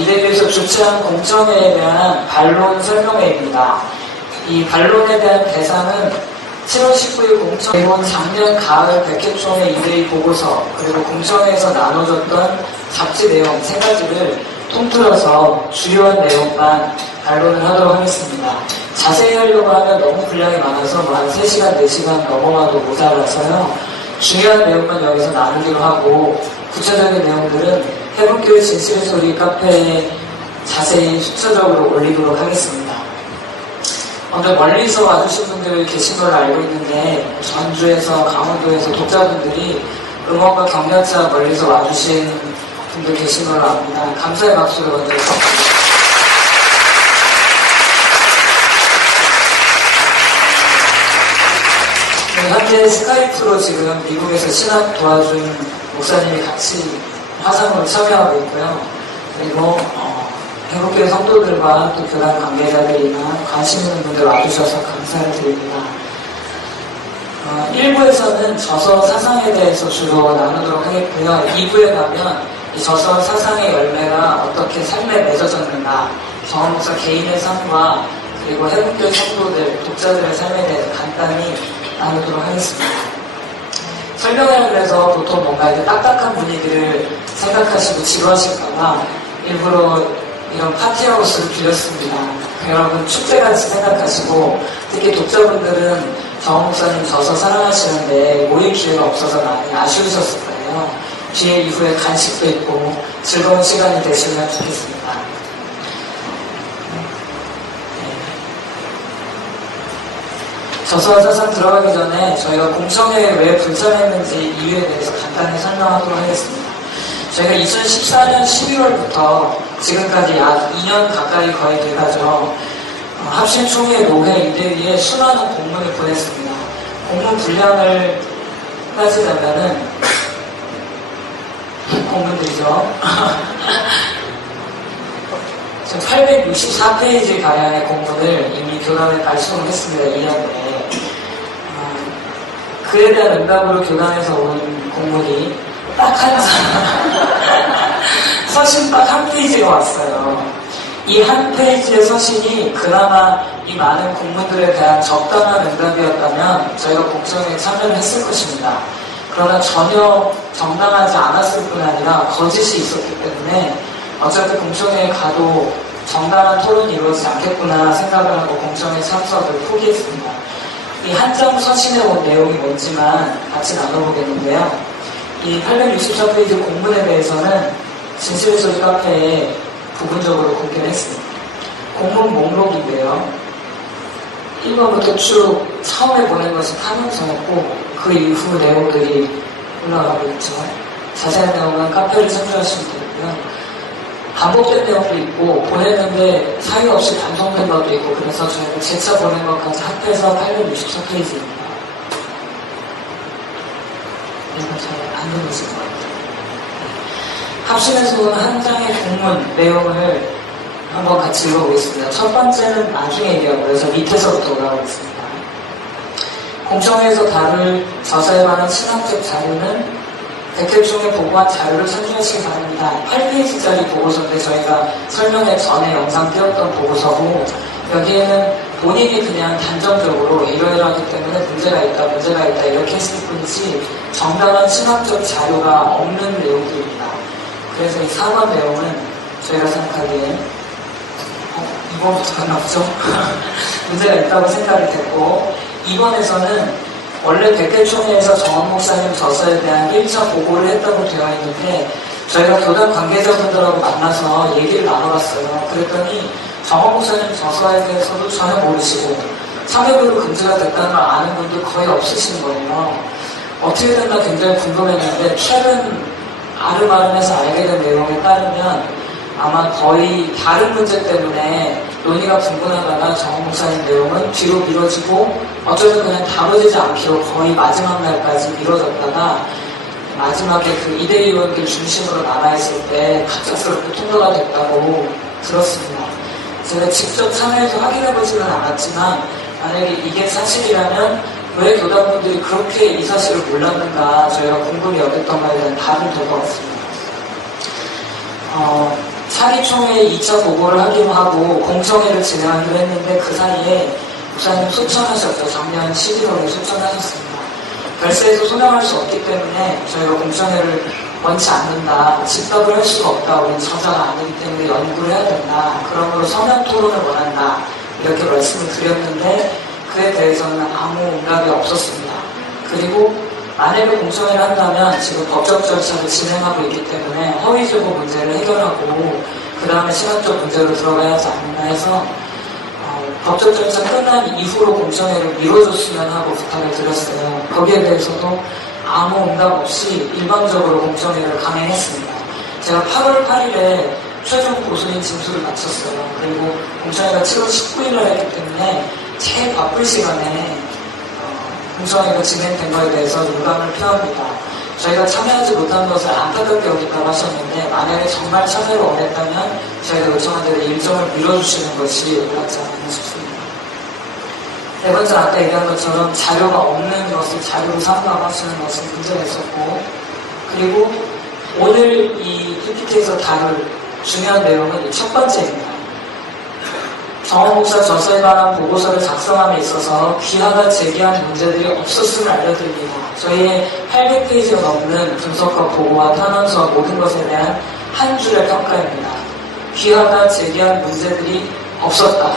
이대위에서 주최한 공청회에 대한 반론 설명회입니다. 이 반론에 대한 대상은 7월 19일 공청회, 작년 가을 백회총회 이대위 보고서, 그리고 공청회에서 나눠졌던 잡지 내용 세 가지를 통틀어서 주요한 내용만 반론을 하도록 하겠습니다. 자세히 하려고 하면 너무 분량이 많아서 한 3시간, 4시간 넘어가도 모자라서요. 중요한 내용만 여기서 나누기로 하고 구체적인 내용들은 해본교회 진실의 소리 카페에 자세히 순서적으로 올리도록 하겠습니다. 오늘 멀리서 와주신 분들 계신 걸 알고 있는데 전주에서 강원도에서 독자분들이 응원과 격려차 멀리서 와주신 분들 계신 걸로 압니다. 감사의 박수를 먼저 현재 스카이프로 지금 미국에서 신학 도와준 목사님이 같이 화상으로 참여하고 있고요. 그리고 해국교회 성도들과 또 교단 관계자들이나 관심 있는 분들 와주셔서 감사를 드립니다. 1부에서는 저서 사상에 대해서 주로 나누도록 하겠고요. 2부에 가면 이 저서 사상의 열매가 어떻게 삶에 맺어졌는가, 정원목사 개인의 삶과 그리고 해국교회 성도들, 독자들의 삶에 대해서 간단히 나누도록 하겠습니다. 설명회를 해서 보통 뭔가 이제 딱딱한 분위기를 생각하시고 지루하실까봐 일부러 이런 파티하우스를 빌렸습니다. 여러분 축제같이 생각하시고, 특히 독자분들은 정원 목사님 저서 사랑하시는데 모일 기회가 없어서 많이 아쉬우셨을 거예요. 뒤에 이후에 간식도 있고 즐거운 시간이 되시면 좋겠습니다. 저서 사상 들어가기 전에 저희가 공청회에 왜 불참했는지 이유에 대해서 간단히 설명하도록 하겠습니다. 저희가 2014년 11월부터 지금까지 약 2년 가까이 거의 돼가죠. 합신총회 노회 이대위에 수많은 공문을 보냈습니다. 공문 분량을 따지자면은 공문들이죠. 864페이지 가량의 공문을 이미 교단에 발송을 했습니다. 2년 내에. 그에 대한 응답으로 교단에서 온 공문이 딱 한 장, 서신 딱 한 페이지가 왔어요. 이 한 페이지의 서신이 그나마 이 많은 공문들에 대한 적당한 응답이었다면 저희가 공청회에 참여를 했을 것입니다. 그러나 전혀 정당하지 않았을 뿐 아니라 거짓이 있었기 때문에 어차피 공청회에 가도 정당한 토론이 이루어지지 않겠구나 생각을 하고 공청회 참석을 포기했습니다. 이 한 장 서신에 온 내용이 뭔지만 같이 나눠보겠는데요. 이 864페이지 공문에 대해서는 진실의 소리 카페에 부분적으로 공개를 했습니다. 공문 목록인데요. 1번부터 쭉 처음에 보낸 것이 타명서였고 그 이후 내용들이 올라가고 있죠. 자세한 내용은 카페를 참조하시면 되고요. 반복된 내용도 있고 보냈는데 사유 없이 반송된 것도 있고 그래서 저희가 재차 보낸 것까지 합해서 864페이지입니다. 이거 잘 안 들리실 것 같아요. 합신에서 온 한 장의 공문 내용을 한번 같이 읽어보겠습니다. 첫 번째는 나중에 얘기하고 그래서 밑에서부터 올라가고 있습니다. 공청회에서 다룰 저서에 관한 신학적 자료는 백회총회 보고한 자료를 참조하시기 바랍니다. 8페이지짜리 보고서인데 저희가 설명회 전에 영상 띄웠던 보고서고 여기에는 본인이 그냥 단정적으로 이러이러하기 때문에 문제가 있다 이렇게 했을 뿐이지 정당한 신학적 자료가 없는 내용들입니다. 그래서 이 4번 내용은 저희가 생각하기에 2번부터 끝났죠? 문제가 있다고 생각이 됐고 2번에서는 원래 백회총회에서 정원 목사님 저서에 대한 1차 보고를 했다고 되어 있는데 저희가 교단 관계자분들하고 만나서 얘기를 나눠봤어요. 그랬더니 정원 목사님 저서에 대해서도 전혀 모르시고 사회부로 금지가 됐다는 걸 아는 분도 거의 없으신 거예요. 어떻게 됐나 굉장히 궁금했는데 최근 아름아름해서 알게 된 내용에 따르면 아마 거의 다른 문제 때문에 논의가 분분하다가 정원 목사님 내용은 뒤로 미뤄지고 어쩌면 그냥 다뤄지지 않기로 거의 마지막 날까지 미뤄졌다가 마지막에 그 이대위원들 중심으로 남아있을 때 갑작스럽게 통과가 됐다고 들었습니다. 제가 직접 참여해서 확인해보지는 않았지만 만약에 이게 사실이라면 왜 교단분들이 그렇게 이 사실을 몰랐는가 저희가 궁금히 여겼던 거에 대한 답을 될 것 같습니다. 사립총회 2차 보고를 하기로 하고 공청회를 진행하기로 했는데 그 사이에 목사님 소천하셨죠. 작년 11월에 소천하셨습니다. 별세에서 소명할 수 없기 때문에 저희가 공청회를 원치 않는다. 집합을 할 수가 없다. 우리는 저자가 아니기 때문에 연구를 해야 된다. 그러므로 서면 토론을 원한다. 이렇게 말씀을 드렸는데 그에 대해서는 아무 응답이 없었습니다. 그리고 만약에 공청회를 한다면 지금 법적 절차를 진행하고 있기 때문에 허위 제보 문제를 해결하고 그 다음에 시각적 문제로 들어가야 하지 않나 해서 법적 절차 끝난 이후로 공청회를 미뤄줬으면 하고 부탁을 드렸어요. 거기에 대해서도 아무 응답 없이 일방적으로 공청회를 강행했습니다. 제가 8월 8일에 최종 고소인 진술을 마쳤어요. 그리고 공청회가 7월 19일날 했기 때문에 제일 바쁠 시간에 공청회가 진행된 것에 대해서 유감을 표합니다. 저희가 참여하지 못한 것을 안타깝게 여긴다고 하셨는데 만약에 정말 참여를 원했다면 저희가 요청한 대로 일정을 밀어주시는 것이 옳지 않나 싶습니다. 네 번째 아까 얘기한 것처럼 자료가 없는 것을 자료로 삼가고 하시는 것은 문제가 있었고 그리고 오늘 이 PPT에서 다룰 중요한 내용은 첫 번째입니다. 정원 목사 저서에 관한 보고서를 작성함에 있어서 귀하가 제기한 문제들이 없었음을 알려드립니다. 저희의 800페이지가 넘는 분석과 보고와 탄원서와 모든 것에 대한 한 줄의 평가입니다. 귀하가 제기한 문제들이 없었다.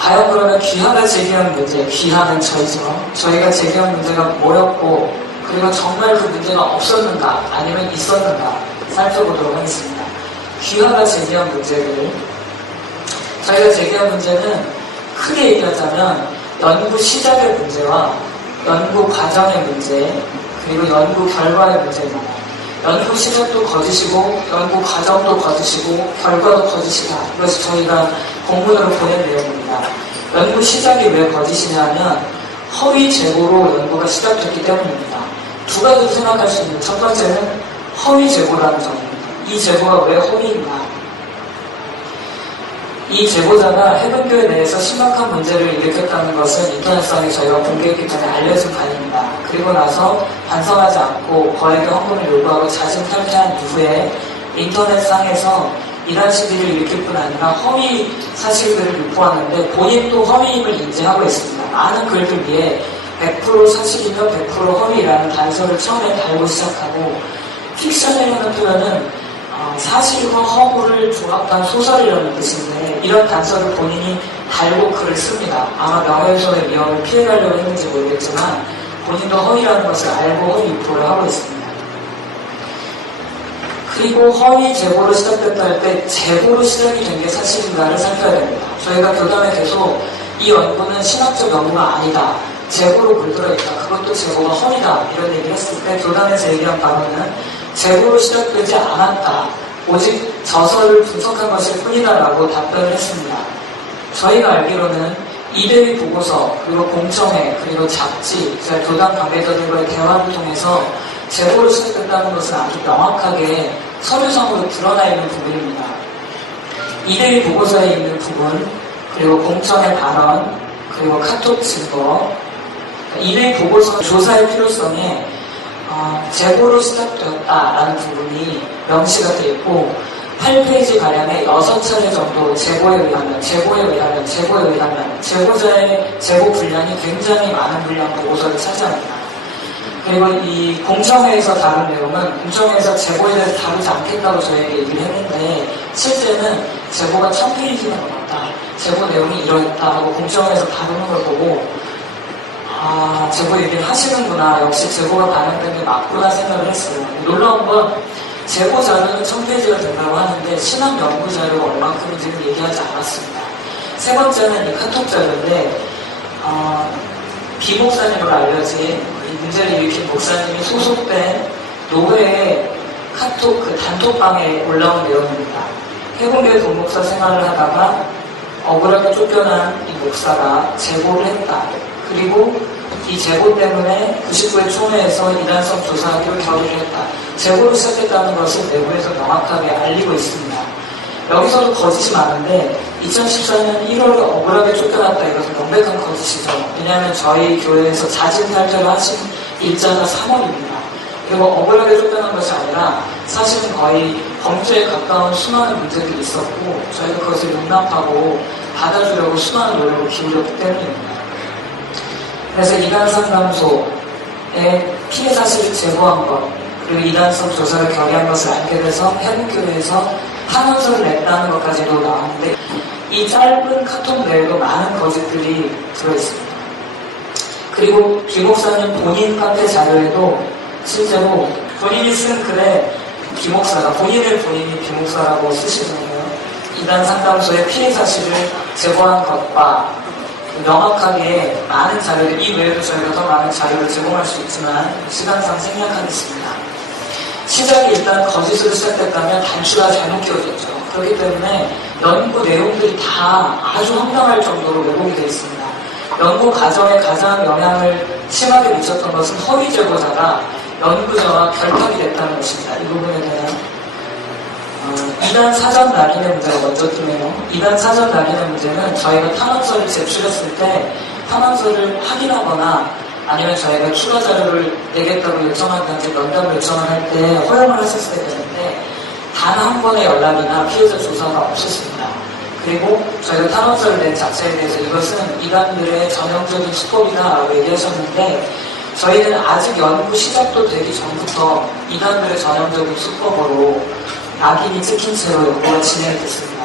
과연 그러면 귀하가 제기한 문제, 귀하는 저희죠. 저희가 제기한 문제가 뭐였고 그리고 정말 그 문제가 없었는가 아니면 있었는가 살펴보도록 하겠습니다. 귀하가 제기한 문제를 저희가 제기한 문제는 크게 얘기하자면 연구 시작의 문제와 연구 과정의 문제 그리고 연구 결과의 문제입니다. 연구 시작도 거짓이고 연구 과정도 거짓이고 결과도 거짓이다. 이것이 저희가 공문으로 보낸 내용입니다. 연구 시작이 왜 거짓이냐면 허위 제보로 연구가 시작됐기 때문입니다. 두 가지로 생각할 수 있는 첫 번째는 허위 제보라는 점입니다. 이 제보가 왜 허위인가? 이 제보자가 해변교회 내에서 심각한 문제를 일으켰다는 것은 인터넷상에 저희가 공개했기 때문에 알려진 바입니다. 그리고 나서 반성하지 않고 거액의 헌금을 요구하고 자진 탈퇴한 이후에 인터넷상에서 이런 시비를 일으킬 뿐 아니라 허위 사실들을 유포하는데 본인도 허위임을 인지하고 있습니다. 많은 글들 위에 100% 사실이면 100% 허위라는 단서를 처음에 달고 시작하고 픽션이라는 표현은 사실과 허구를 조합한 소설이라는 뜻인데 이런 단서를 본인이 달고 글을 씁니다. 아마 명예훼손의 위험을 피해가려고 했는지 모르겠지만 본인도 허위라는 것을 알고 허위 유포를 하고 있습니다. 그리고 허위 제보로 시작됐다 할 때 제보로 시작이 된 게 사실인가를 살펴야 됩니다. 저희가 교단에 계속 이 연구는 신학적 연구가 아니다. 제보로 물들어 있다. 그것도 제보가 허위다. 이런 얘기를 했을 때 교단에서 얘기한 바로는 제보로 시작되지 않았다. 오직 저서를 분석한 것일 뿐이다라고 답변을 했습니다. 저희가 알기로는 이대위 보고서, 그리고 공청회, 그리고 잡지, 교단 관계자들과의 대화를 통해서 제보로 시작됐다는 것은 아주 명확하게 서류상으로 드러나 있는 부분입니다. 이대위 보고서에 있는 부분, 그리고 공청회 발언, 그리고 카톡 증거, 이대위 보고서 조사의 필요성에 제보로 시작되었다라는 부분이 명시가 되어 있고 8페이지 가량의 6차례 정도 제보에 의하면 제보자의 제보 분량이 굉장히 많은 분량 보고서를 차지합니다. 그리고 이 공청회에서 다룬 내용은 공청회에서 제보에 대해서 다루지 않겠다고 저희에게 얘기를 했는데 실제는 제보가 1000페이지가 넘었다. 제보 내용이 이러했다 하고 공청회에서 다루는 걸 보고 제보 얘기를 하시는구나. 역시 제보가 반영된 게 맞구나 생각을 했어요. 놀라운 건 제보 자료는 1000페이지가 된다고 하는데 신학 연구 자료가 얼만큼인지는 얘기하지 않았습니다. 세 번째는 이 카톡 자료인데 비목사님으로 알려진 이 문제를 일으킨 목사님이 소속된 노회의 카톡 그 단톡방에 올라온 내용입니다. 해공교회 동목사 생활을 하다가 억울하게 쫓겨난 이 목사가 제보를 했다. 그리고 이 제보 때문에 99회 총회에서 이단성 조사하기로 결의를 했다. 제보로 시작했다는 것을 내부에서 명확하게 알리고 있습니다. 여기서도 거짓이 많은데 2014년 1월에 억울하게 쫓겨났다. 이것은 명백한 거짓이죠. 왜냐하면 저희 교회에서 자진 탈퇴를 하신 일자가 3월입니다. 그리고 억울하게 쫓겨난 것이 아니라 사실은 거의 범죄에 가까운 수많은 문제들이 있었고 저희가 그것을 용납하고 받아주려고 수많은 노력을 기울였기 때문입니다. 그래서 이단상담소의 피해 사실을 제보한 것, 그리고 이단성 조사를 결의한 것을 알게 돼서 해국교회에서 탄원서를 냈다는 것까지도 나왔는데, 이 짧은 카톡 내에도 많은 거짓들이 들어있습니다. 그리고 김 목사님 본인 카페 자료에도 실제로 본인이 쓴 글에 김 목사가 본인이 김 목사라고 쓰시잖아요. 이단 상담소의 피해 사실을 제보한 것과 명확하게 많은 자료들, 이 외에도 저희가 더 많은 자료를 제공할 수 있지만 시간상 생략하겠습니다. 시작이 일단 거짓으로 시작됐다면 단추가 잘못 끼워졌죠. 그렇기 때문에 연구 내용들이 다 아주 황당할 정도로 왜곡이 되어 있습니다. 연구 과정에 가장 영향을 심하게 미쳤던 것은 허위 제보자가 연구자와 결탁이 됐다는 것입니다. 이 부분에 대한 이단 사전 낙인의 문제가 먼저 뜨네요. 이단 사전 낙인의 문제는 저희가 탄원서를 제출했을 때 탄원서를 확인하거나 아니면 저희가 추가 자료를 내겠다고 요청한다든지 면담을 요청할 때 허용을 하셨어야 되는데 단 한 번의 연락이나 피해자 조사가 없었습니다. 그리고 저희가 탄원서를 낸 자체에 대해서 이것은 이단들의 전형적인 수법이다라고 얘기하셨는데 저희는 아직 연구 시작도 되기 전부터 이단들의 전형적인 수법으로 낙인이 찍힌 채로 연구가 진행이 됐습니다.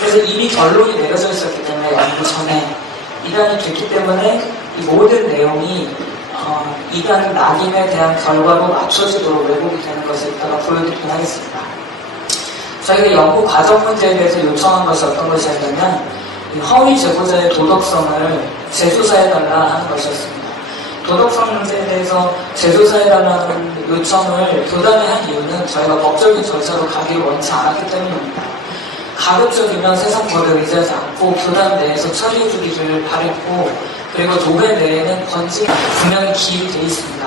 그래서 이미 결론이 내려져 있었기 때문에 연구 전에 이단이 됐기 때문에 이 모든 내용이 이단 낙인에 대한 결과로 맞춰지도록 왜곡이 되는 것을 이따가 보여드리긴 하겠습니다. 저희가 연구 과정 문제에 대해서 요청한 것이 어떤 것이었냐면 허위 제보자의 도덕성을 재조사해달라 하는 것이었습니다. 도덕성 문제에 대해서 재조사해달라는 요청을 교단이 한 이유는 저희가 법적인 절차로 가기를 원치 않았기 때문입니다. 가급적이면 세상 법에 의지하지 않고 교단 내에서 처리해주기를 바랬고, 그리고 노회 내에는 권지가 분명히 기입이 되어 있습니다.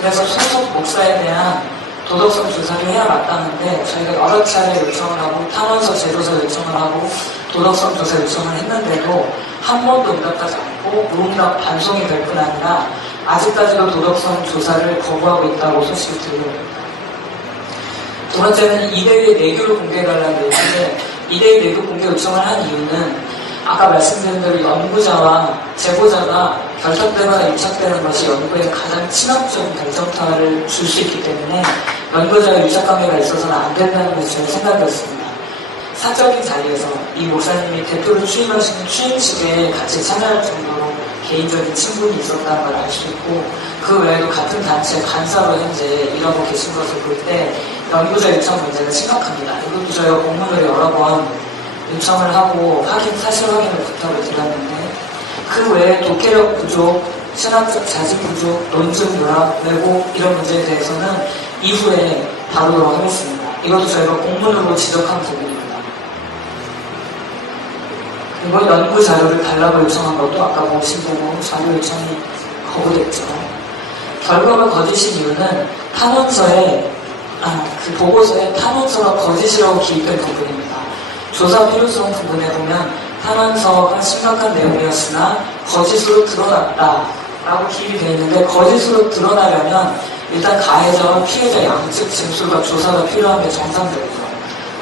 그래서 소속 목사에 대한 도덕성 조사를 해야 마땅한데 저희가 여러 차례 요청을 하고 탄원서 재조사 요청을 하고 도덕성 조사 요청을 했는데도 한 번도 응답하지 않고 무응답 반송이 될 뿐 아니라 아직까지도 도덕성 조사를 거부하고 있다고 소식이 들려옵니다. 두 번째는 2대1 내교를 공개해달라는 얘기인데 2대1 내교 공개 요청을 한 이유는 아까 말씀드린 대로 연구자와 제보자가 결탁되거나 유착되는 것이 연구에 가장 치명적인 결정타를 줄 수 있기 때문에 연구자와 유착관계가 있어서는 안 된다는 것이 저의 생각이었습니다. 사적인 자리에서 이 목사님이 대표로 취임하시는 취임식에 같이 참여할 정도로 개인적인 친분이 있었다는 걸 알 수 있고 그 외에도 같은 단체 간사로 현재 일하고 계신 것을 볼 때 연구자 유착 문제가 심각합니다. 이것도 저희가 공문을 여러 번 요청을 하고 사실 확인을 부탁을 드렸는데 그 외에 독해력 부족, 신학적 자질 부족, 논증 요락, 왜곡 이런 문제에 대해서는 이후에 다루도록 하겠습니다. 이것도 저희가 공문으로 지적한 부분입니다. 그리고 연구 자료를 달라고 요청한 것도 아까 보신 대로 자료 요청이 거부됐죠. 결과가 거짓인 이유는 그 보고서에 탄원서가 거짓이라고 기입된 부분입니다. 조사 필요성 부분에 보면 탄원서가 심각한 내용이었으나 거짓으로 드러났다라고 기입이 되어 있는데 거짓으로 드러나려면 일단 가해자와 피해자 양측 진술과 조사가 필요한 게 정상적이죠.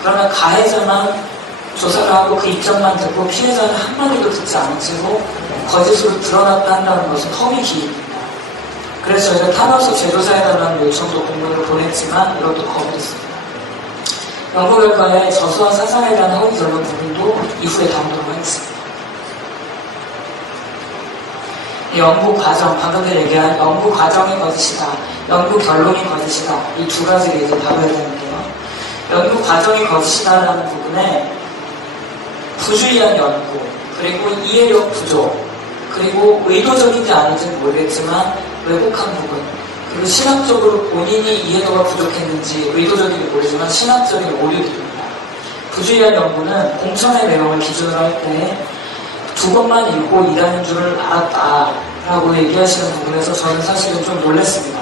그러면 가해자만 조사를 하고 그 입장만 듣고 피해자는 한마디도 듣지 않은 채로 거짓으로 드러났다 한다는 것은 허위 기입입니다. 그래서 저희가 탄원서 재조사해달라는 요청도 공문을 보냈지만 이것도 거부했습니다. 연구 결과에 저수와 사상에 대한 허위 결론 부분도 이후에 다루도록 하겠습니다. 연구 과정, 방금 전에 얘기한 연구 과정이 거짓이다, 연구 결론이 거짓이다, 이 두 가지를 이제 다뤄야 되는데요. 연구 과정이 거짓이다라는 부분에 부주의한 연구, 그리고 이해력 부족, 그리고 의도적인지 아닌지는 모르겠지만 왜곡한 부분, 그리고 신학적으로 본인이 이해도가 부족했는지 의도적인지 모르지만 신학적인 오류들입니다. 부주의한 연구는 공천의 내용을 기준으로 할 때 두 번만 읽고 이라는 줄을 알았다라고 얘기하시는 부분에서 저는 사실은 좀 놀랐습니다.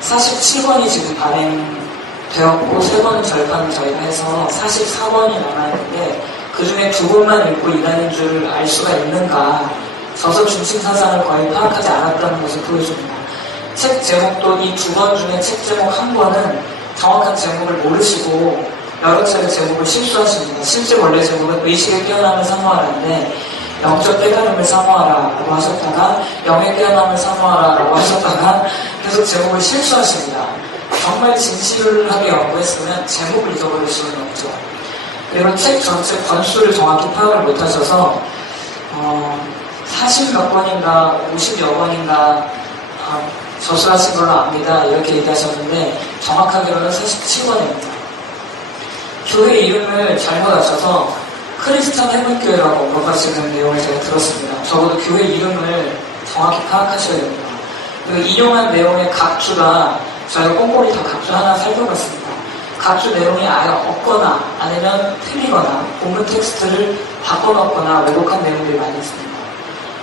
47권이 지금 발행되었고 3권은 절판을 저희가 해서 44권이 남아있는데 그 중에 2권만 읽고 이라는 줄을 알 수가 있는가, 저서 중심 사상을 거의 파악하지 않았다는 것을 보여줍니다. 책 제목도 이 2권 중에 책 제목 한 권은 정확한 제목을 모르시고 여러 차례 제목을 실수하십니다. 실제 원래 제목은 의식의 깨어남을 사모하라인데 영적 깨달음을 사모하라라고 하셨다가 영의 깨어남을 사모하라라고 하셨다가 계속 제목을 실수하십니다. 정말 진실하게 연구했으면 제목을 잊어버릴 수는 없죠. 그리고 책 전체 권수를 정확히 파악을 못하셔서 40몇 권인가 50여 권인가 저술하신 걸로 압니다. 이렇게 얘기하셨는데 정확하게로는 47권입니다. 교회 이름을 잘못 하셔서 크리스천 해문교회라고 언급하시는 내용을 제가 들었습니다. 적어도 교회 이름을 정확히 파악하셔야 됩니다. 그리고 인용한 내용의 각주가 저희가 꼼꼼히 다 각주 하나 살펴봤습니다. 각주 내용이 아예 없거나 아니면 틀리거나 본문 텍스트를 바꿔놓거나 왜곡한 내용들이 많이 있습니다.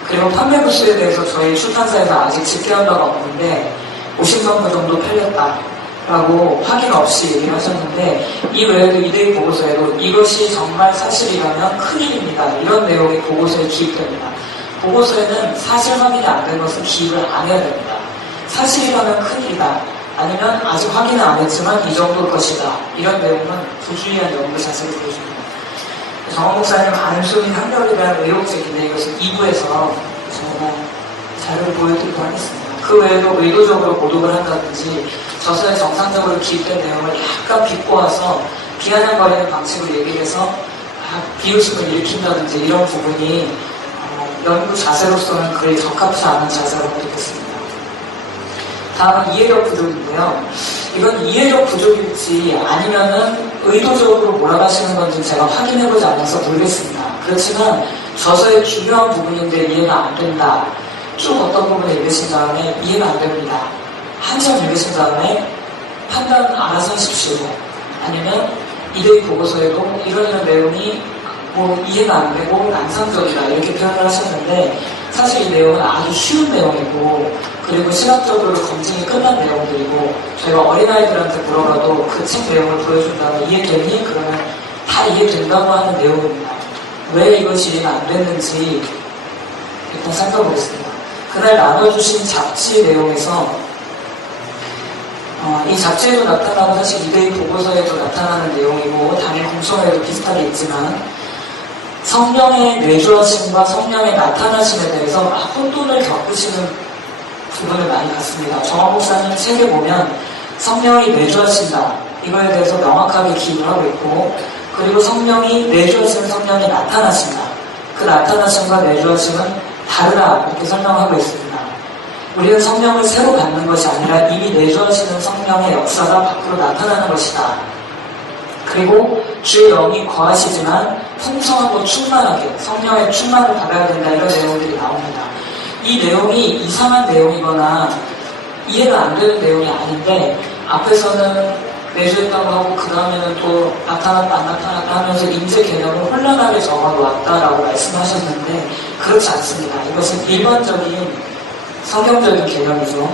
그리고 판매 부수에 대해서 저희 출판사에서 아직 집계한 바가 없는데 50만 부 정도 팔렸다라고 확인 없이 얘기를 하셨는데 이 외에도 이데이 보고서에도 이것이 정말 사실이라면 큰일입니다. 이런 내용이 보고서에 기입됩니다. 보고서에는 사실 확인이 안 된 것은 기입을 안 해야 됩니다. 사실이라면 큰일이다. 아니면 아직 확인은 안 했지만 이 정도일 것이다. 이런 내용은 부주의한 연구 자세를 보여줍니다. 정원 목사님 안수민 학력에 대한 의혹적인데 이것은 2부에서 제가 자료를 보여드리도록 하겠습니다. 그 외에도 의도적으로 모독을 한다든지 저서에 정상적으로 기입된 내용을 약간 비꼬아서 비아냥거리는 방식으로 얘기를 해서 비웃음을 일으킨다든지 이런 부분이 연구 자세로서는 그리 적합치 않은 자세라고 느꼈습니다. 다음은 이해력 부족인데요. 이건 이해력 부족일지 아니면은 의도적으로 몰아가시는 건지 제가 확인해보지 않아서 모르겠습니다. 그렇지만 저서의 중요한 부분인데 이해가 안 된다. 쭉 어떤 부분을 읽으신 다음에 이해가 안 됩니다. 한참 읽으신 다음에 판단 알아서 하십시오. 아니면 이데이 보고서에도 이런 내용이 이해가 안 되고 난상적이다 이렇게 표현을 하셨는데 사실 이 내용은 아주 쉬운 내용이고 그리고 시각적으로 검증이 끝난 내용들이고 저희가 어린아이들한테 물어봐도 그 책 내용을 보여준다면 이해되니? 그러면 다 이해된다고 하는 내용입니다. 왜 이것이 이해가 안 됐는지 일단 살펴보겠습니다. 그날 나눠주신 잡지 내용에서 이 잡지에도 나타나고 사실 이데이 보고서에도 나타나는 내용이고 당일 공청회에도 비슷하게 있지만 성령의 내주하심과 성령의 나타나심에 대해서 혼돈을 겪으시는 부분을 많이 갖습니다. 정원 목사님 책에 보면 성령이 내주하신다 이거에 대해서 명확하게 기입을 하고 있고 그리고 성령이 내주하시는 성령이 나타나신다 그 나타나심과 내주하심은 다르다 이렇게 설명하고 있습니다. 우리는 성령을 새로 받는 것이 아니라 이미 내주하시는 성령의 역사가 밖으로 나타나는 것이다. 그리고 주의 영이 거하시지만 풍성하고 충만하게 성령의 충만을 받아야 된다 이런 내용들이 나옵니다. 이 내용이 이상한 내용이거나 이해가 안 되는 내용이 아닌데 앞에서는 내주했다고 하고 그 다음에는 또 나타났다 안 나타났다 하면서 인재 개념을 혼란하게 적어놓았다라고 말씀하셨는데 그렇지 않습니다. 이것은 일반적인 성경적인 개념이죠.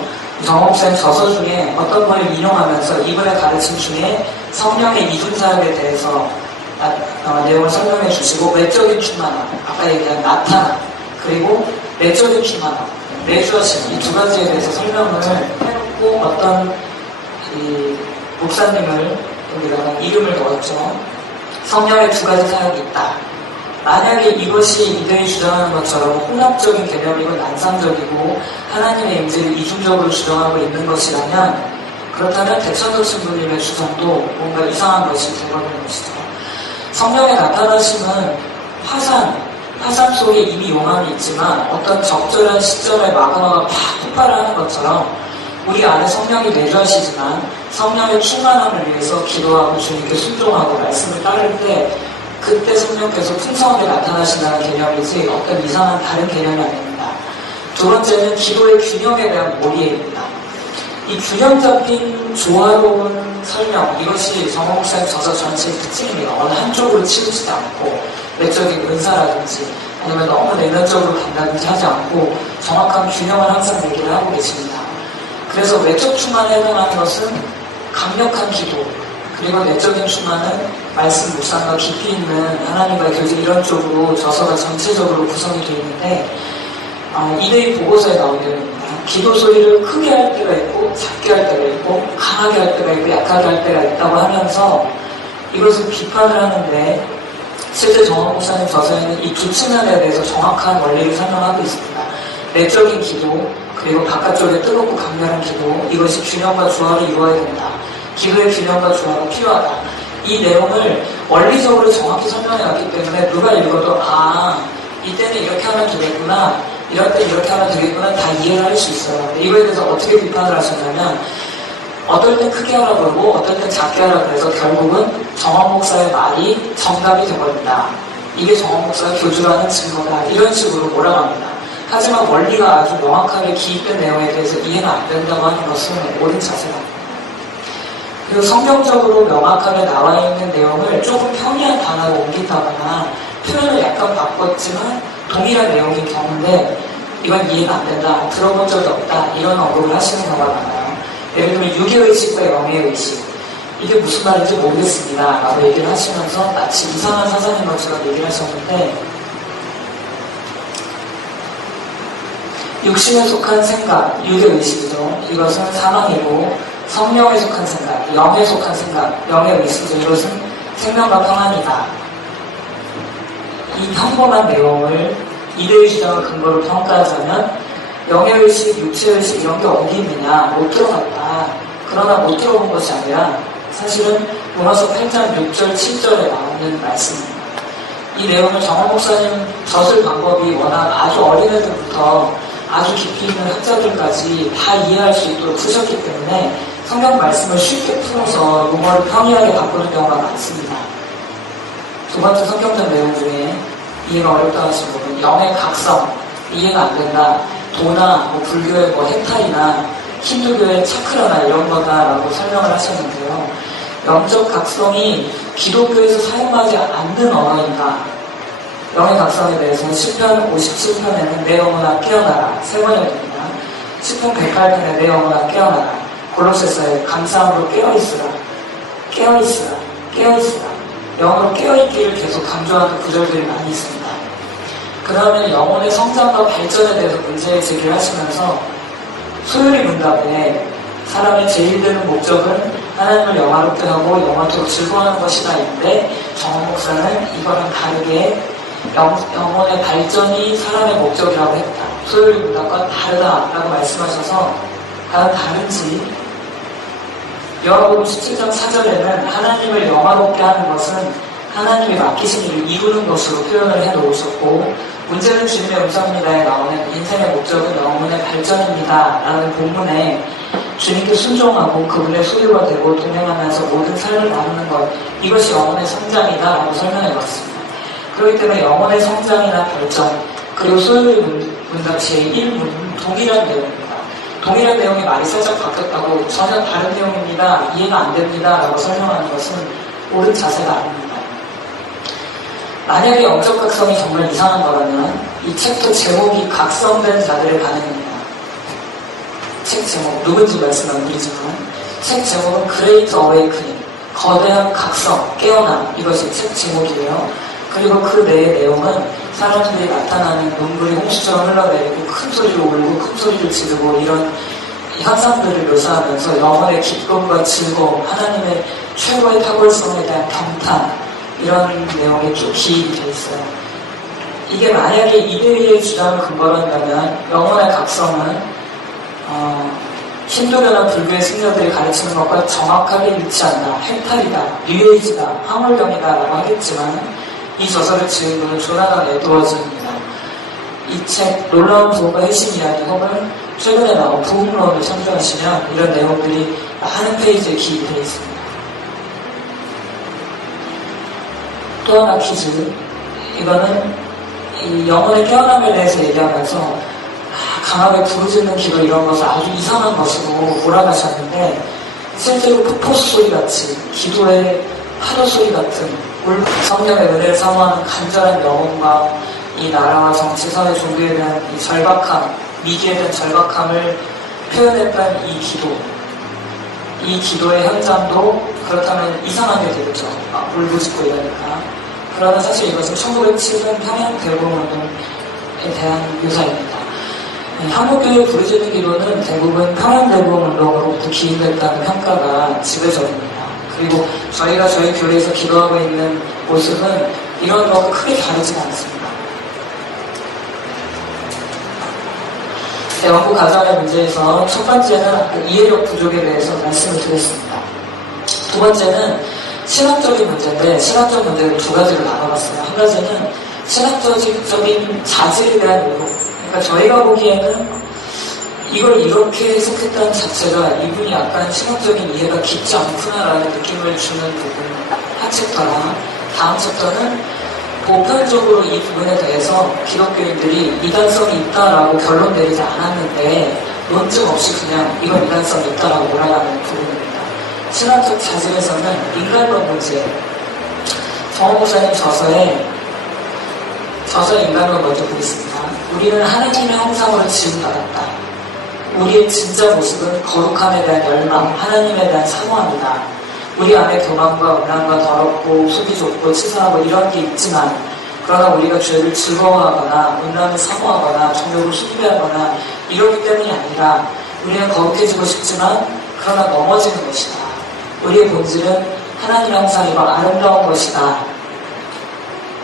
정원 목사님 저서 중에 어떤 거를 인용하면서 이분의 가르침 중에 성령의 이중사역에 대해서 내용을 설명해 주시고 외적인 충만함, 아까 얘기한 나타남, 그리고 내적인 충만함, 내주하심 이 두 가지에 대해서 설명을 해놓고 어떤 목사님을 여기다가 이름을 넣었죠. 성령의 두 가지 사역이 있다. 만약에 이것이 이들이 주장하는 것처럼 혼합적인 개념이고 난상적이고 하나님의 임재를 이중적으로 주장하고 있는 것이라면 그렇다면 대천덕 신부님의 주장도 뭔가 이상한 것이 되어버리는 것이죠. 성령의 나타나심은 화산 속에 이미 용암이 있지만 어떤 적절한 시점에 마그마가 팍 폭발하는 것처럼 우리 안에 성령이 내주하시지만 성령의 충만함을 위해서 기도하고 주님께 순종하고 말씀을 따를 때 그때 성령께서 풍성하게 나타나신다는 개념이지 어떤 이상한 다른 개념이 아닙니다. 두 번째는 기도의 균형에 대한 몰이입니다. 이 균형 잡힌 조화로운 설명 이것이 정원 목사님 저서 전체의 특징입니다. 어느 한쪽으로 치우치지 않고 내적인 은사라든지 아니면 너무 내면적으로 간다든지 하지 않고 정확한 균형을 항상 얘기를 하고 계십니다. 그래서 외적 충만에 해당하는 것은 강력한 기도 그리고 내적인 충만은 말씀 묵상과 깊이 있는 하나님과의 교제 이런 쪽으로 저서가 전체적으로 구성이 되어 있는데 이데이 보고서에 나온 내용입니다. 기도 소리를 크게 할 때가 있고 작게 할 때가 있고 강하게 할 때가 있고 약하게 할 때가 있다고 하면서 이것을 비판을 하는데 실제 정원 목사님 저서에는 이 두 측면에 대해서 정확한 원리를 설명하고 있습니다. 내적인 기도, 그리고 바깥쪽에 뜨겁고 강렬한 기도, 이것이 균형과 조화를 이루어야 된다. 기도의 균형과 조화가 필요하다. 이 내용을 원리적으로 정확히 설명해 놨기 때문에 누가 읽어도 이때는 이렇게 하면 되겠구나, 이럴 때 이렇게 하면 되겠구나 다 이해를 할 수 있어요. 이거에 대해서 어떻게 비판을 하셨냐면 어떨 땐 크게 하라 그러고 어떨 땐 작게 하라 그래서 결국은 정원 목사의 말이 정답이 되어버린다. 이게 정원 목사가 교주라는 증거다. 이런 식으로 몰아갑니다. 하지만 원리가 아주 명확하게 기입된 내용에 대해서 이해가 안 된다고 하는 것은 옳은 자세다. 그리고 성경적으로 명확하게 나와 있는 내용을 조금 편리한 단어로 옮긴다거나 표현을 약간 바꿨지만 동일한 내용인 경우인데 이건 이해가 안 된다, 들어본 적이 없다, 이런 언급을 하시는 경우가 많아요. 예를 들면 유교의식과 영예의식, 이게 무슨 말인지 모르겠습니다 라고 얘기를 하시면서 마치 이상한 사상인 것처럼 얘기를 하셨는데, 육신에 속한 생각, 유교의식이죠. 이것은 사망이고, 성령에 속한 생각, 영에 속한 생각, 영예의식이죠. 이것은 생명과 평안이다. 이 평범한 내용을 이대의 주장을 근거로 평가하자면 영예의식, 육체의식 이런 게 어디 있느냐, 못 들어갔다. 그러나 못 들어본 것이 아니라 사실은 로마서 8장 6절, 7절에 나오는 말씀입니다. 이 내용을 정원 목사님 젖을 방법이 워낙 아주 어린애들부터 아주 깊이 있는 학자들까지 다 이해할 수 있도록 푸셨기 때문에 성경 말씀을 쉽게 풀어서 용어를 평이하게 바꾸는 경우가 많습니다. 두 번째 성경적 내용 중에 이해가 어렵다 하신 부분, 영의 각성, 이해가 안 된다. 도나 불교의 헷탈이나 힌두교의 차크라나 이런 거다라고 설명을 하셨는데요. 영적 각성이 기독교에서 사용하지 않는 언어인가? 영의 각성에 대해서는 시편 57편에는 내 영혼아 깨어나라 세 번역입니다. 시편 108편에 내 영혼아 깨어나라, 골로새서에 감사함으로 깨어있으라, 깨어있으라, 깨어있으라, 영으로 깨어있기를 계속 강조하는 구절들이 많이 있습니다. 그 다음에 영혼의 성장과 발전에 대해서 문제 제기를 하시면서 소요리 문답에 사람의 제일 되는 목적은 하나님을 영화롭게 하고 영원토록 즐거워하는 것이다 인데 정원 목사는 이거랑 다르게 영혼의 발전이 사람의 목적이라고 했다. 소요리 문답과 다르다라고 말씀하셔서 과연 다른지, 요한복음 17장 4절에는 하나님을 영화롭게 하는 것은 하나님이 맡기신 일을 이루는 것으로 표현을 해놓으셨고, 문제는 주님의 음성입니다에 나오는 인생의 목적은 영혼의 발전입니다 라는 본문에 주님께 순종하고 그분의 소유가 되고 동행하면서 모든 삶을 나누는 것, 이것이 영혼의 성장이다 라고 설명해 봤습니다. 그렇기 때문에 영혼의 성장이나 발전, 그리고 소유의 문답 제1문은 동일한 내용입니다. 동일한 내용이 말이 살짝 바뀌었다고 전혀 다른 내용입니다, 이해가 안 됩니다 라고 설명하는 것은 옳은 자세가 아닙니다. 만약에 영적 각성이 정말 이상한 거라면 이 챕터 제목이 각성된 자들의 반응입니다. 책 제목, 누군지 말씀 안 드리지만 책 제목은 Great Awakening, 거대한 각성, 깨어남, 이것이 책 제목이에요. 그리고 그 내의 내용은 사람들이 나타나는 눈물이 홍수처럼 흘러내리고 큰 소리로 울고 큰 소리를 지르고 이런 현상들을 묘사하면서 영혼의 기쁨과 즐거움, 하나님의 최고의 탁월성에 대한 경탄, 이런 내용이 쭉 기입이 되어 있어요. 이게 만약에 이대위의 주장을 근거로 한다면 영혼의 각성은 힌두교나 불교의 승려들이 가르치는 것과 정확하게 일치한다, 헷탈이다, 뉴에이지다, 황홀경이다 라고 하겠지만 이 저서를 지은 분은 조나단 에드워즈입니다. 이 책 놀라운 부흥과 핵심 이야기 혹은 최근에 나온 부흥론을 참조하시면 이런 내용들이 많은 페이지에 기입이 되어 있습니다. 또 하나 퀴즈. 이거는 이 영혼의 깨어남에 대해서 얘기하면서 강하게 부르짖는 기도 이런 것은 아주 이상한 것으로 몰아가셨는데 실제로 폭포수 소리 같이 기도의 파도 소리 같은 성령의 은혜를 사모하는 간절한 영혼과 이 나라와 정치, 사회, 종교에 대한 이 절박함, 미기에 대한 절박함을 표현했던 이 기도의 현장도 그렇다면 이상하게 되겠죠. 울부짖고 이러니까. 그러나 사실 이것은 1907년 평양대공운동에 대한 묘사입니다. 한국교회 부르짖는 기도는 대부분 평양대공운동으로부터 기인됐다는 평가가 지배적입니다. 그리고 저희가 저희 교회에서 기도하고 있는 모습은 이런 것과 크게 다르지 않습니다. 영국 가정의 문제에서 첫 번째는 이해력 부족에 대해서 말씀을 드렸습니다. 두 번째는 신학적인 문제인데 신학적 문제를 두 가지로 나눠봤어요. 한 가지는 신학적인 자질에 대한 의혹. 그러니까 저희가 보기에는 이걸 이렇게 해석했다는 자체가 이분이 약간 신학적인 이해가 깊지 않구나라는 느낌을 주는 부분 한 챕터랑 다음 챕터는 보편적으로 이 부분에 대해서 기독교인들이 이단성이 있다라고 결론 내리지 않았는데 논증 없이 그냥 이건 이단성이 있다라고 몰아가는 부분입니다. 신학적 자질에서는 인간론 문제, 정원 목사님 저서의 인간론 먼저 보겠습니다. 우리는 하나님의 형상으로 지음받았다. 우리의 진짜 모습은 거룩함에 대한 열망, 하나님에 대한 사모함이다. 우리 안에 교만과 음란과 더럽고 속이 좁고 치사하고 이런 게 있지만 그러나 우리가 죄를 즐거워하거나 음란을 사모하거나 정욕을 숭배하거나 이러기 때문이 아니라 우리는 거룩해지고 싶지만 그러나 넘어지는 것이다. 우리의 본질은 하나님의 형상이고 아름다운 것이다.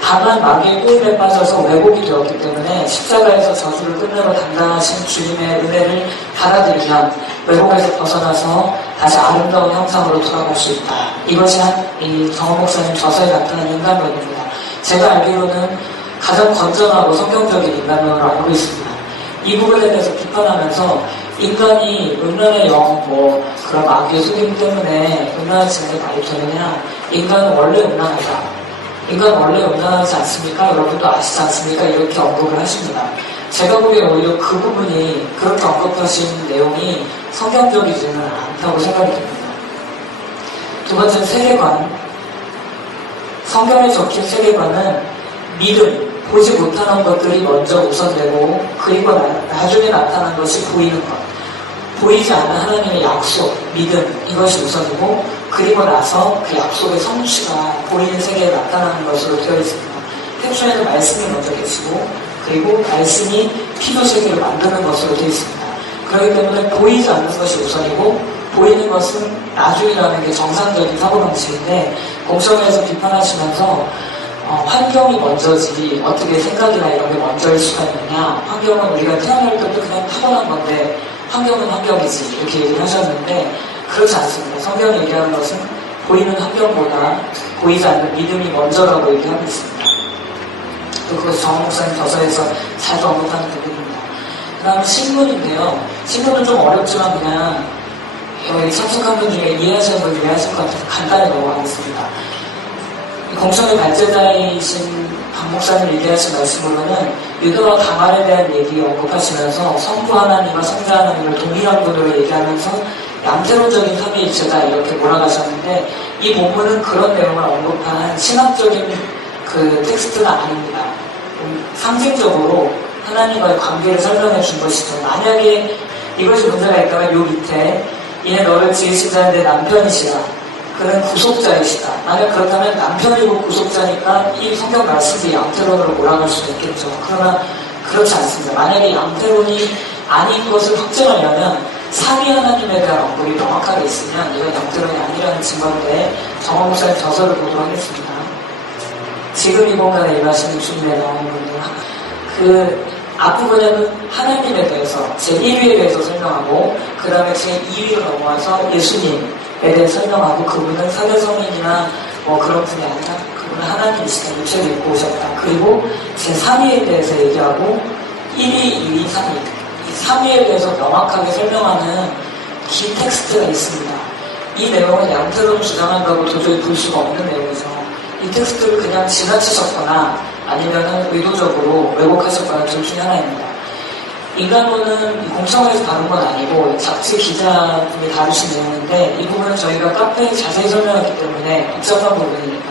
다만 마귀의 꼬임에 빠져서 왜곡이 되었기 때문에 십자가에서 저주를 끝내러 담당하신 주님의 은혜를 받아들이면 왜곡에서 벗어나서 다시 아름다운 형상으로 돌아갈 수 있다. 이것이 이 정원 목사님 저서에 나타난 인간론입니다. 제가 알기로는 가장 건전하고 성경적인 인간론으로 알고 있습니다. 이 부분에 대해서 비판하면서 인간이 음란의 영, 그런 마귀의 속임 때문에 음란한 진행이 많이 되느냐, 인간은 원래 음란하다. 인간 원래 음란하지 않습니까? 여러분도 아시지 않습니까? 이렇게 언급을 하십니다. 제가 보기에 오히려 그 부분이 그렇게 언급하신 내용이 성경적이지는 않다고 생각이 듭니다. 두 번째는 세계관. 성경에 적힌 세계관은 믿음, 보지 못하는 것들이 먼저 우선되고 그리고 나중에 나타난 것이 보이는 것. 보이지 않는 하나님의 약속, 믿음, 이것이 우선이고 그리고 나서 그 약속의 성취가 보이는 세계에 나타나는 것으로 되어 있습니다. 태초에는 말씀이 먼저 계시고 그리고 말씀이 피조 세계를 만드는 것으로 되어 있습니다. 그렇기 때문에 보이지 않는 것이 우선이고 보이는 것은 나중이라는 게 정상적인 사고방식인데 공성에서 비판하시면서 환경이 먼저지 어떻게 생각이나 이런 게 먼저일 수가 있느냐, 환경은 우리가 태어날 때도 그냥 타고난 건데 환경은 환경이지 이렇게 얘기를 하셨는데 그렇지 않습니다. 성경이 얘기하는 것은 보이는 환경보다 보이지 않는 믿음이 먼저라고 얘기하고 있습니다. 또 그것이 정원 목사님 저서에서 자주 언급하는 부분입니다. 그 다음에 신문인데요. 신문은 좀 어렵지만 그냥 여기 참석한 분 중에 이해하시는 분 이해하실 것 같아서 간단히 넘어가겠습니다. 공천의 발제자이신 박 목사님 얘기하신 말씀으로는 유다와 다말에 대한 얘기 언급하시면서 성부 하나님과 성자 하나님을 동일한 분으로 얘기하면서 양태론적인 삼위일체다 이렇게 몰아가셨는데 이 본문은 그런 내용을 언급한 신학적인 그 텍스트가 아닙니다. 상징적으로 하나님과의 관계를 설명해 준 것이죠. 만약에 이것이 문제가 있다면 요 밑에 이에 너를 지으신 자는 내 남편이시라. 그는 구속자이시다. 만약 그렇다면 남편이고 구속자니까 이 성경 말씀이 양태론으로 몰아갈 수도 있겠죠. 그러나 그렇지 않습니다. 만약에 양태론이 아닌 것을 확증하려면 삼위 하나님에 대한 언급이 명확하게 있으면 이건 양태론이 아니라는 증거인데 정원 목사님 저서를 보도록 하겠습니다. 지금 이 공간에 임하시는 주님의 나오는 그 앞부분에는 하나님에 대해서 제1위에 대해서 설명하고 그 다음에 제2위로 넘어와서 예수님에 대해 설명하고 그분은 사대성인이나 그런 분이 아니라 그분은 하나님이시다. 육체를 입고 오셨다. 그리고 제3위에 대해서 얘기하고 1위, 2위, 3위 이 3위에 대해서 명확하게 설명하는 기 텍스트가 있습니다. 이 내용은 양태론을 주장한다고 도저히 볼 수가 없는 내용이죠. 이 텍스트를 그냥 지나치셨거나 아니면은 의도적으로 왜곡하셨거나 둘 중에 하나입니다. 인간론은 공청회에서 다룬 건 아니고 잡지 기자분이 다루신 내용인데 이 부분은 저희가 카페에 자세히 설명했기 때문에 복잡한 부분이니까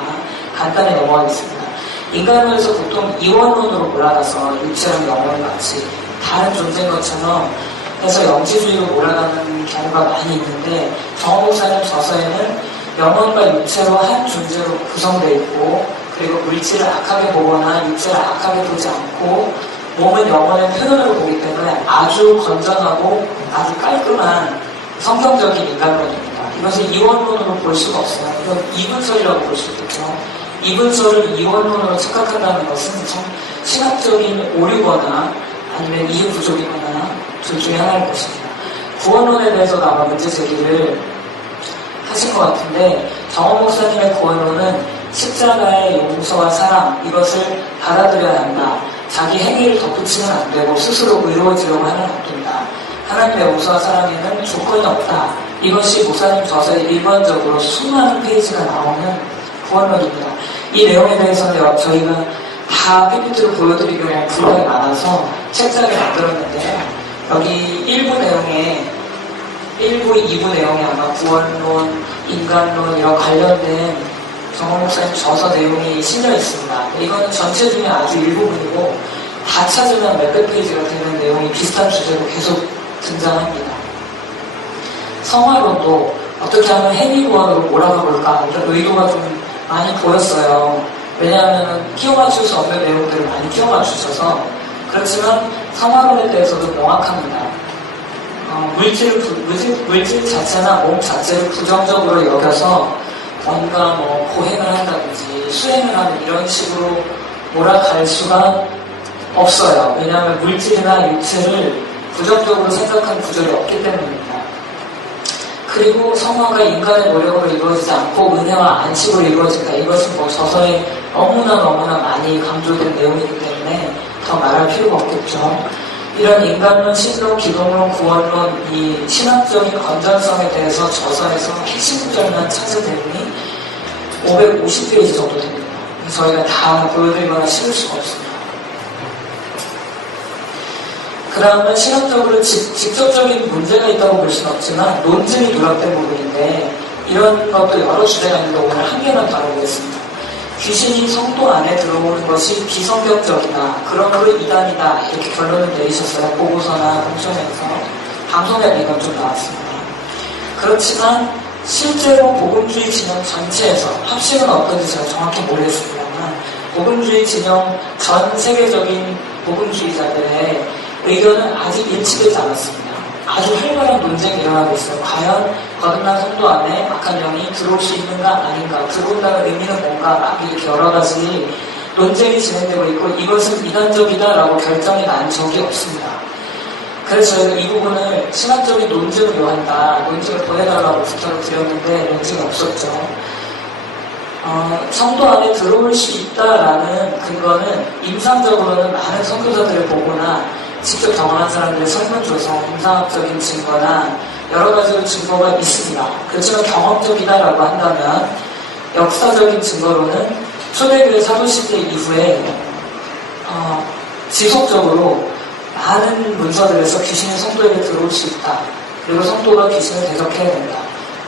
간단히 넘어가겠습니다. 인간론에서 보통 이원론으로 몰아가서 육체랑 영혼이 마치 다른 존재인 것처럼 해서 영지주의로 몰아가는 경우가 많이 있는데 정원 목사님 저서에는 영혼과 육체로 한 존재로 구성되어 있고 그리고 물질을 악하게 보거나 육체를 악하게 보지 않고 몸은 영혼의 표현으로 보기 때문에 아주 건전하고 아주 깔끔한 성경적인 인간론입니다. 이것을 이원론으로 볼 수가 없어요. 이건 이분설이라고 볼 수 있겠죠. 이분설을 이원론으로 착각한다는 것은 신학적인 오류거나 아니면 이해 부족이거나 둘 중에 하나일 것입니다. 구원론에 대해서도 아마 문제 제기를 하신 것 같은데, 정원 목사님의 구원론은 십자가의 용서와 사랑, 이것을 받아들여야 한다. 자기 행위를 덧붙이면 안 되고 스스로 의로워지려고 하면 안 된다. 하나님의 용서와 사랑에는 조건이 없다. 이것이 목사님 저서에 일반적으로 수많은 페이지가 나오는 구원론입니다. 이 내용에 대해서는 저희가 다 PPT로 보여드리기에는 분량이 많아서 책자를 만들었는데요. 여기 1부 내용에 1부, 2부 내용에 아마 구원론, 인간론 이런 관련된 정원 목사님 저서 내용이 실려 있습니다. 이거는 전체 중에 아주 일부분이고 다 찾으면 몇백 페이지가 되는 내용이 비슷한 주제로 계속 등장합니다. 성화론도 어떻게 하면 행위구원으로 몰아가 볼까 이런 의도가 좀 많이 보였어요. 왜냐하면 끼워 맞출 수 없는 내용들을 많이 끼워 맞추셔서. 그렇지만 성화론에 대해서도 명확합니다. 물질 자체나 몸 자체를 부정적으로 여겨서 뭔가 고행을 한다든지 수행을 하는 이런 식으로 몰아갈 수가 없어요. 왜냐하면 물질이나 육체를 부정적으로 생각한 구절이 없기 때문입니다. 그리고 성화가 인간의 노력으로 이루어지지 않고 은혜와 안식으로 이루어진다. 이것은 저서에 너무나 많이 강조된 내용이기 때문에 더 말할 필요가 없겠죠. 이런 인간론, 신론, 기독론, 구원론, 이 신학적인 건전성에 대해서 저서에서 핵심 구절만 찾은 내용이 550페이지 정도 됩니다. 저희가 다 보여드리거나 실을 수가 없습니다. 그 다음은 신학적으로 직접적인 문제가 있다고 볼 수는 없지만 논증이 누락된 부분인데, 이런 것도 여러 주제가 있는데 오늘 한 개만 다뤄보겠습니다. 귀신이 성도 안에 들어오는 것이 비성경적이다, 그러므로 이단이다, 이렇게 결론을 내리셨어요. 보고서나 공청회에서. 방송에도 이건 좀 나왔습니다. 그렇지만 실제로 복음주의 진영 전체에서, 합식은 어떤지 제가 정확히 모르겠습니다만, 복음주의 진영 전 세계적인 복음주의자들의 의견은 아직 일치되지 않았습니다. 아주 활발한 논쟁이 일어나고 있어요. 과연 거듭난 성도 안에 악한 영이 들어올 수 있는가 아닌가, 들어온다는 의미는 뭔가, 막 이렇게 여러 가지 논쟁이 진행되고 있고, 이것은 이단적이다라고 결정이 난 적이 없습니다. 그래서 저희가 이 부분을 신학적인 논증을 요한다, 논증을 보내달라고 부탁을 드렸는데 논증이 없었죠. 성도 안에 들어올 수 있다라는 근거는 임상적으로는 많은 선교사들을 보거나 직접 경험한 사람들의 설문조사, 임상학적인 증거나 여러 가지 증거가 있습니다. 그렇지만 경험적이다라고 한다면 역사적인 증거로는 초대교회 사도시대 이후에 지속적으로 많은 문서들에서 귀신이 성도에게 들어올 수 있다. 그리고 성도가 귀신을 대적해야 된다.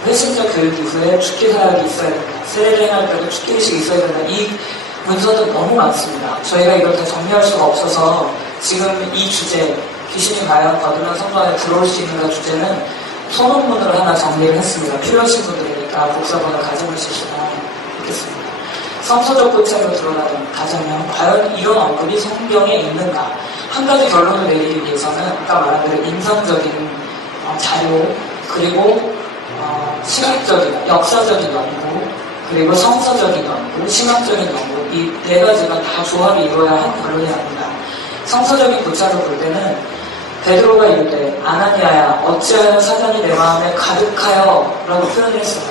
회심자 교육 이후에 죽기 사역이 있어야 된다. 세례를 행할 때도 죽기의식이 있어야 된다. 이 문서는 너무 많습니다. 저희가 이걸 다 정리할 수가 없어서 지금 이 주제, 귀신이 과연 거듭난 성도 안에 들어올 수 있는가 주제는 소논문으로 하나 정리를 했습니다. 필요하신 분들이니까 복사본을 가져오실 수가 있겠습니다. 성서적 고찰로 드러나는 가정명, 과연 이런 언급이 성경에 있는가? 한 가지 결론을 내리기 위해서는 아까 말한 대로 임상적인 자료, 그리고 시각적인, 역사적인 연구, 그리고 성서적인 연구, 신학적인 연구, 이 네 가지가 다 조합이 이루어야 한 결론이 납니다. 성서적인 고찰로 볼 때는 베드로가 이르되 아나니아야 어찌하여 사단이 내 마음에 가득하여 라고 표현을 했어요.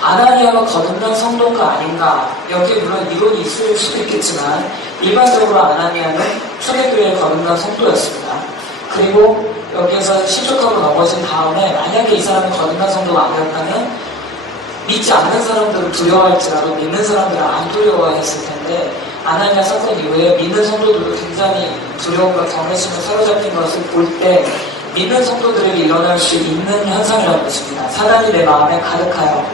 아나니아가 거듭난 성도가 아닌가, 여기에 물론 이론이 있을 수도 있겠지만 일반적으로 아나니아는 초대교회에 거듭난 성도였습니다. 그리고 여기에서 실족하고 넘어진 다음에 만약에 이 사람이 거듭난 성도가 아니었다면 믿지 않는 사람들을 두려워할지라도 믿는 사람들은 안 두려워했을 텐데, 아나니아 사건 이후에 믿는 성도들도 굉장히 두려움과 경외심에 사로잡힌 것을 볼 때 믿는 성도들에게 일어날 수 있는 현상이라는 것입니다. 사단이 내 마음에 가득하여,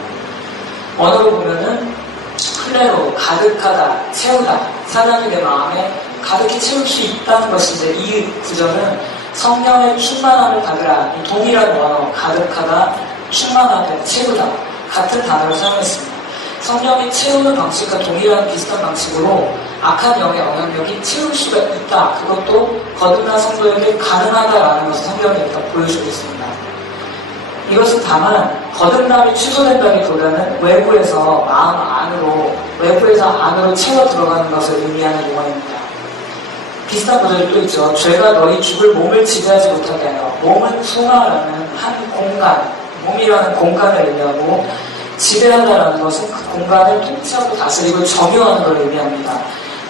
언어로 보면은 플레로, 가득하다, 채우다, 사단이 내 마음에 가득히 채울 수 있다는 것인데, 이 구절은 성령의 충만함을 받으라, 이 동일한 언어, 가득하다, 충만하다, 채우다, 같은 단어를 사용했습니다. 성령이 채우는 방식과 동일한 비슷한 방식으로 악한 영의 영향력이 채울 수가 있다. 그것도 거듭난 성도에게 가능하다라는 것을 성경이 일단 보여주고 있습니다. 이것은 다만 거듭남이 취소된다기보다는 외부에서 마음 안으로, 외부에서 안으로 채워 들어가는 것을 의미하는 용어입니다. 비슷한 구절이 또 있죠. 죄가 너희 죽을 몸을 지배하지 못하게 하여. 몸은 소마라는 한 공간, 몸이라는 공간을 의미하고, 지배한다라는 것은 그 공간을 통치하고 다스리고 점유하는 걸 의미합니다.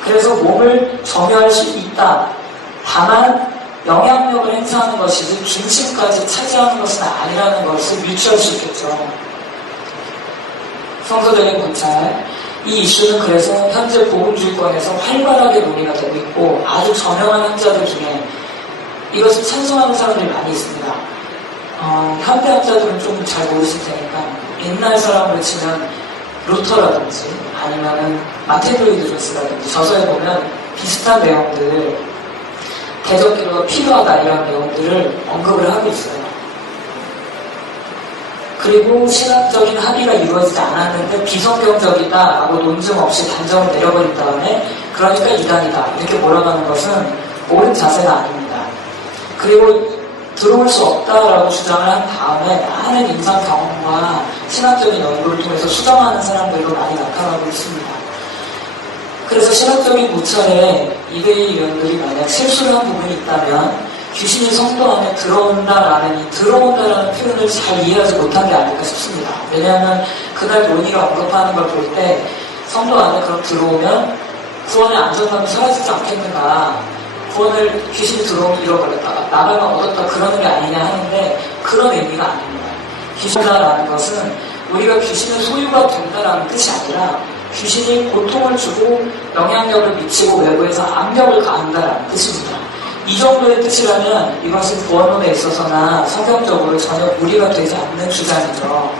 그래서 몸을 점유할 수 있다. 다만 영향력을 행사하는 것이지 중심까지 차지하는 것은 아니라는 것을 유추할 수 있겠죠. 성서적인 관찰. 이 이슈는 그래서 현재 복음주의권에서 활발하게 논의가 되고 있고 아주 저명한 학자들 중에 이것을 찬성하는 사람들이 많이 있습니다. 현대 학자들은 좀 잘 모르실 테니까 옛날 사람으로 치면 루터라든지 아니면은 마틴 루이드 존스라든지 저서에 보면 비슷한 내용들, 대적기도가 필요하다 이런 내용들을 언급을 하고 있어요. 그리고 신학적인 합의가 이루어지지 않았는데 비성경적이다라고 논증 없이 단정을 내려버린 다음에 그러니까 이단이다 이렇게 몰아가는 것은 옳은 자세가 아닙니다. 그리고 들어올 수 없다라고 주장을 한 다음에 많은 임상 경험과 신학적인 연구를 통해서 수정하는 사람들도 많이 나타나고 있습니다. 그래서 신학적인 고찰에 이데이 위원들이 만약 실수를 한 부분이 있다면 귀신이 성도 안에 들어온다라는 이 들어온다라는 표현을 잘 이해하지 못한 게 아닐까 싶습니다. 왜냐하면 그날 논의가 언급하는 걸 볼 때 성도 안에 그럼 들어오면 구원의 안전감이 사라지지 않겠는가, 구원을 귀신이 들어오면 잃어버렸다가 나가면 얻었다 그러는 게 아니냐 하는데 그런 의미가 아닙니다. 귀신이라는 것은 우리가 귀신의 소유가 된다라는 뜻이 아니라 귀신이 고통을 주고 영향력을 미치고 외부에서 압력을 가한다라는 뜻입니다. 이 정도의 뜻이라면 이것은 구원론에 있어서나 성경적으로 전혀 무리가 되지 않는 주장이죠.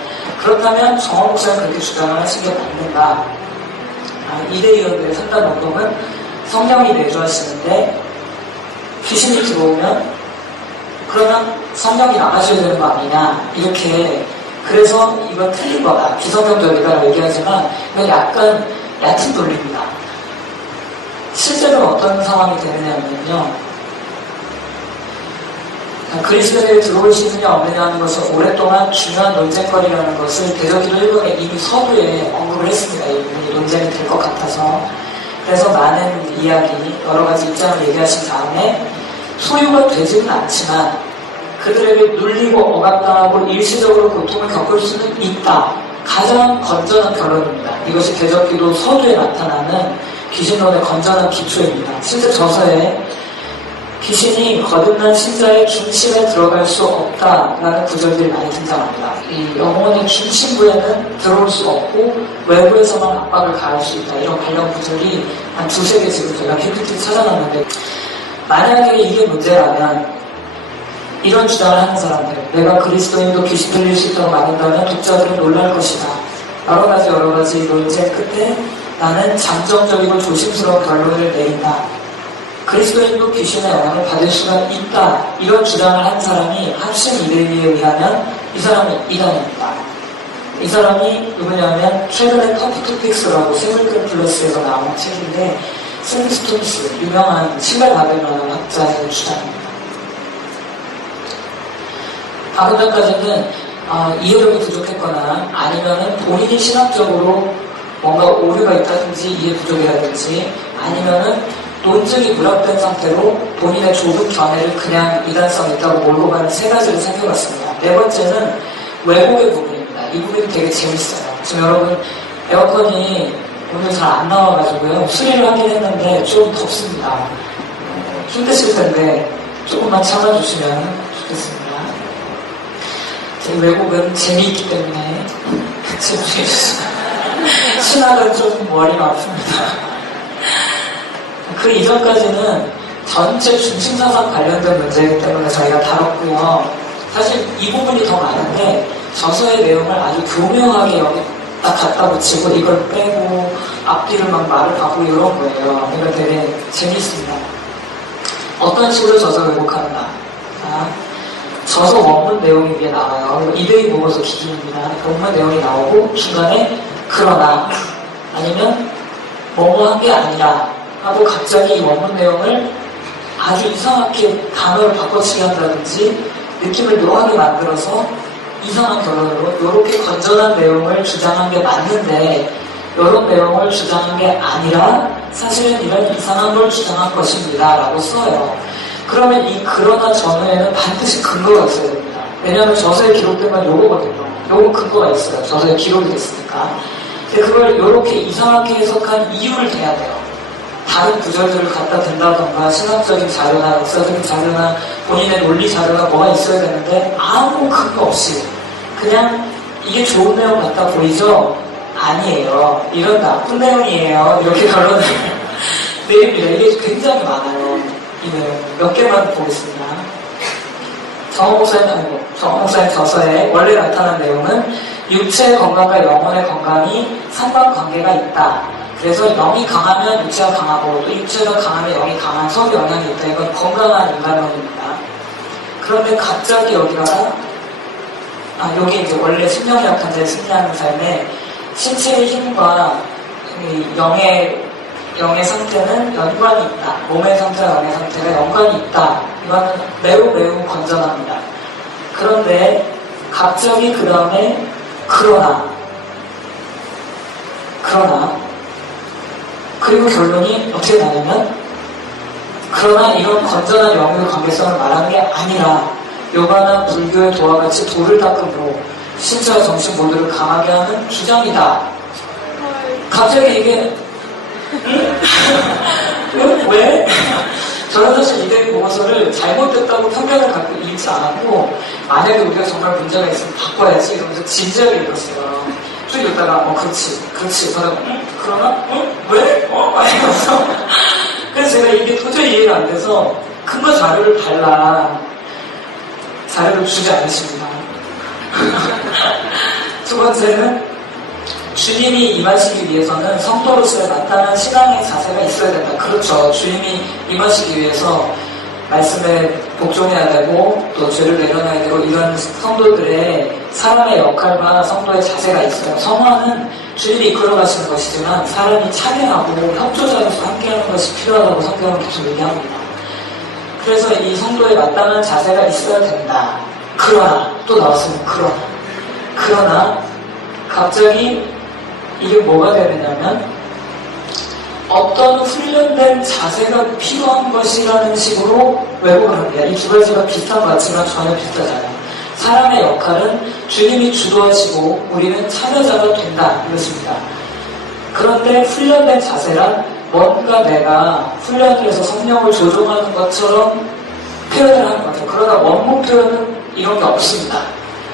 그렇다면 정원 목사는 그렇게 주장을 하신 게 맞는가? 이대위원들의 판단 운동은 성령이 내주하시는데 귀신이 들어오면 그러면 성령이 나가셔야 되는 거 아니냐 이렇게, 그래서 이건 틀린 거다 비성경적이다 얘기하지만 이건 약간 얕은 논리입니다. 실제로 어떤 상황이 되느냐면요, 그리스도에 들어올 수 있느냐 없느냐 하는 것은 오랫동안 중요한 논쟁거리라는 것을 대적기도 1권에 이미 서두에 언급을 했습니다. 이 논쟁이 될 것 같아서. 그래서 많은 이야기, 여러 가지 입장을 얘기하신 다음에 소유가 되지는 않지만 그들에게 눌리고 억압당하고 일시적으로 고통을 겪을 수는 있다. 가장 건전한 결론입니다. 이것이 대적기도 서두에 나타나는 귀신론의 건전한 기초입니다. 실제 저서에 귀신이 거듭난 신자의 중심에 들어갈 수 없다라는 구절들이 많이 등장합니다. 이 영혼의 중심부에는 들어올 수 없고 외부에서만 압박을 가할 수 있다. 이런 관련 구절이 한 두세 개 지금 제가 PPT 찾아놨는데, 만약에 이게 문제라면 이런 주장을 하는 사람들, 내가 그리스도인도 귀신 들릴 수 있다고 말한다면 독자들은 놀랄 것이다. 여러 가지 논쟁 끝에 나는 잠정적이고 조심스러운 결론을 내린다. 그리스도인도 귀신의 영향을 받을 수가 있다. 이런 주장을 한 사람이 합신 이데이에 의하면 이 사람은 이단입니다. 이 사람이 누구냐면 최근에 터프 토픽스라고 세븐글 플러스에서 나온 책인데 샌디 스톤스, 유명한 신발 받을 만한 학자의 주장입니다. 방금 전까지는 이해력이 부족했거나 아니면은 본인이 신학적으로 뭔가 오류가 있다든지 이해 부족이라든지 아니면은 논증이 불합된 상태로 본인의 좁은 견해를 그냥 이단성 있다고 몰고 가는 세 가지를 살펴봤습니다. 네 번째는 왜곡의 부분입니다. 이 부분이 되게 재밌어요. 지금 여러분 에어컨이 오늘 잘 안 나와가지고요. 수리를 하긴 했는데 좀 덥습니다. 힘드실 텐데 조금만 참아주시면 좋겠습니다. 제 왜곡은 재미있기 때문에 같이 보내주세요. 신학은 좀 머리가 아픕니다. 그 이전까지는 전체 중심사상 관련된 문제이기 때문에 저희가 다뤘고요. 사실 이 부분이 더 많은데 저서의 내용을 아주 교묘하게 여기다 갖다 붙이고 이걸 빼고 앞뒤를 막 말을 하고 이런 거예요. 이거 되게 재밌습니다. 어떤 식으로 저서 왜곡하는가? 자, 저서 원문 내용이 위에 나와요. 이데이 보고서 기준입니다. 원문 내용이 나오고 중간에 그러나 아니면 뭐뭐한 게 아니라 하고 갑자기 이 원문 내용을 아주 이상하게 단어를 바꿔치기 한다든지 느낌을 묘하게 만들어서 이상한 결론으로 이렇게 건전한 내용을 주장한 게 맞는데 이런 내용을 주장한 게 아니라 사실은 이런 이상한 걸 주장한 것입니다 라고 써요. 그러면 이 그러나 전후에는 반드시 근거가 있어야 됩니다. 왜냐하면 저서에 기록된 건 요거거든요. 요거 근거가 있어요. 저서에 기록이 됐으니까. 근데 그걸 이렇게 이상하게 해석한 이유를 대야 돼요. 다른 구절들을 갖다 댄다던가 신학적인 자료나 역사적인 자료나 본인의 논리 자료가 뭐가 있어야 되는데 아무 근거 없이 그냥 이게 좋은 내용 같아 보이죠? 아니에요. 이런 나쁜 내용이에요. 이렇게 결론을 내립니다. 이게 굉장히 많아요. 이 내용 몇 개만 보겠습니다. 정원 목사님 저서에 원래 나타난 내용은 육체의 건강과 영혼의 건강이 상관관계가 있다. 그래서 영이 강하면 육체가 강하고 또 육체가 강하면 영이 강한 서로 영향이 있다. 이건 건강한 인간론입니다. 그런데 갑자기 여기다가 여기 이제 원래 심령이 약한 자의 승리하는 삶에 신체의 힘과 영의 상태는 연관이 있다. 몸의 상태와 영의 상태가 연관이 있다. 이거는 매우 건전합니다. 그런데 갑자기 그 다음에 그러나 그리고 결론이 어떻게 나냐면 그러나 이런 건전한 영의 관계성을 말하는 게 아니라 요가나 불교의 도와 같이 돌을 닦음으로 신체와 정신 모두를 강하게 하는 주장이다. 갑자기 이게 왜? 저는 사실 이대 보고서를 잘못됐다고 편견을 갖고 읽지 않았고 만약에 우리가 정말 문제가 있으면 바꿔야지 이러면서 진지하게 읽었어요. 쭉 읽다가 그렇지 그러나 왜? 이러면서 그래서 제가 이게 도저히 이해가 안 돼서 근거 자료를 달라 자료를 주지 않으십니다. 두 번째는 주님이 임하시기 위해서는 성도로서의 마땅한 신앙의 자세가 있어야 된다. 그렇죠. 주님이 임하시기 위해서 말씀에 복종해야 되고 또 죄를 내려놔야 되고 이런 성도들의 사람의 역할과 성도의 자세가 있어요. 성화는 주님이 이끌어가시는 것이지만 사람이 참여하고 협조자로서 함께하는 것이 필요하다고 성경은 계속 얘기합니다. 그래서 이 성도의 마땅한 자세가 있어야 된다. 그러나 또 나왔으면 그러나 갑자기 이게 뭐가 되느냐면 어떤 훈련된 자세가 필요한 것이라는 식으로 왜곡을 합니다. 이 두 가지가 비슷한 것 같지만 전혀 비슷하잖아요. 사람의 역할은 주님이 주도하시고 우리는 참여자가 된다 이것입니다. 그런데 훈련된 자세란 뭔가 내가 훈련을 해서 성령을 조종하는 것처럼 표현을 하는 것 같아요. 그러나 원문 표현은 이런 게 없습니다.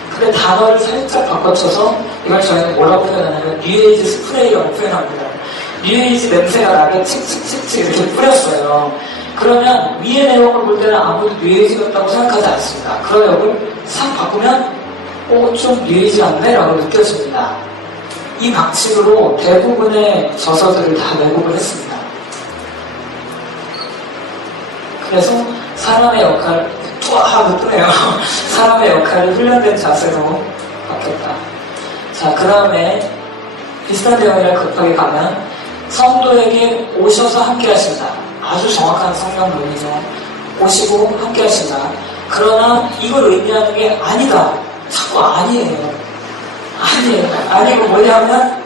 근데 단어를 살짝 바꿔쳐서 이걸 저희는 뭐라고 표현하냐면 뉴에이지 스프레이라고 표현합니다. 뉴에이지 냄새가 나게 칙칙칙칙 이렇게 뿌렸어요. 그러면 위의 내용을 볼 때는 아무도 뉴에이지 같다고 생각하지 않습니다. 그러나 이걸 싹 바꾸면 좀 뉴에이지 같네 라고 느껴집니다. 이 방식으로 대부분의 저서들을 다 왜곡을 했습니다. 그래서 사람의 역할 하고 뜨네요. 사람의 역할을 훈련된 자세로 바뀌었다. 자, 그 다음에 비슷한 내용이라 급하게 가면 성도에게 오셔서 함께 하신다. 아주 정확한 성경론이죠. 오시고 함께 하신다. 그러나 이걸 의미하는 게 아니다. 자꾸 아니에요. 아니고 뭐냐면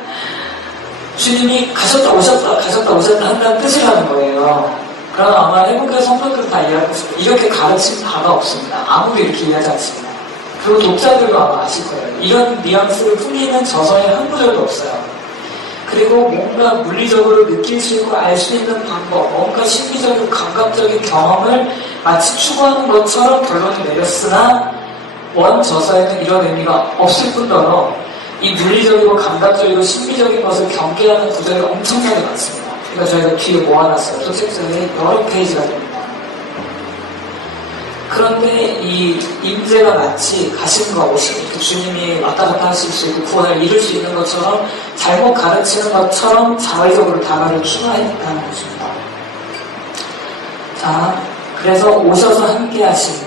주님이 가셨다 오셨다 한다는 뜻이라는 거예요. 그럼 아마 해국의 성도들은 다 이해하고 있습니다. 이렇게 가르친 바가 없습니다. 아무도 이렇게 이해하지 않습니다. 그리고 독자들도 아마 아실 거예요. 이런 뉘앙스를 풍기는 저서에 한 구절도 없어요. 그리고 뭔가 물리적으로 느낄 수 있고 알 수 있는 방법, 뭔가 심리적이고 감각적인 경험을 마치 추구하는 것처럼 결론을 내렸으나 원 저서에는 이런 의미가 없을 뿐더러 이 물리적이고 감각적이고 심리적인 것을 경계하는 구절이 엄청나게 많습니다. 그러니까 저희가 뒤에 모아놨어요. 소책서에 여러 페이지가 됩니다. 그런데 이 임재가 마치 가심과 오심, 주님이 왔다 갔다 하실 수 있고 구원을 이룰 수 있는 것처럼 잘못 가르치는 것처럼 자의적으로 단어를 추가했다는 것입니다. 자, 그래서 오셔서 함께 하심을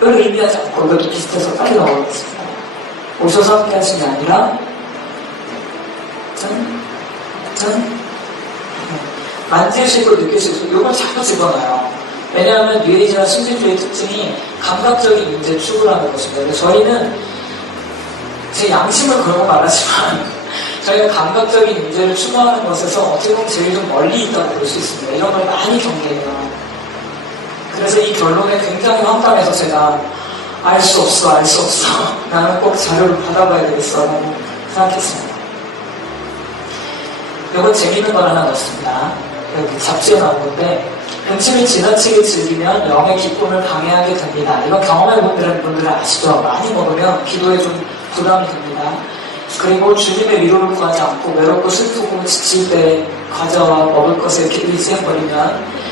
의미하지 않고 이것도 비슷해서 빨리 넘어가겠습니다. 오셔서 함께 하심이 아니라 만지시고 느끼시고 이걸 자꾸 집어넣어요. 왜냐하면 뉴에이지나 신진주의 특징이 감각적인 인재 추구라는 것입니다. 저희는 제 양심을 그러고 말하지만 저희가 감각적인 문제를 추구하는 것에서 어떻게 보면 제일 좀 멀리 있다고 볼 수 있습니다. 이런 걸 많이 경계해요. 그래서 이 결론에 굉장히 황당해서 제가 알 수 없어 나는 꼭 자료를 받아봐야 되겠어 라고 생각했습니다. 이건 재밌는 걸 하나 넣었습니다. 여기 잡지에 나온 건데, 음식을 지나치게 즐기면 영의 기쁨을 방해하게 됩니다. 이건 경험해본 분들은 아시죠? 많이 먹으면 기도에 좀 부담이 됩니다. 그리고 주님의 위로를 구하지 않고 외롭고 슬프고 지칠 때 과자와 먹을 것에 이렇게 의지해버리면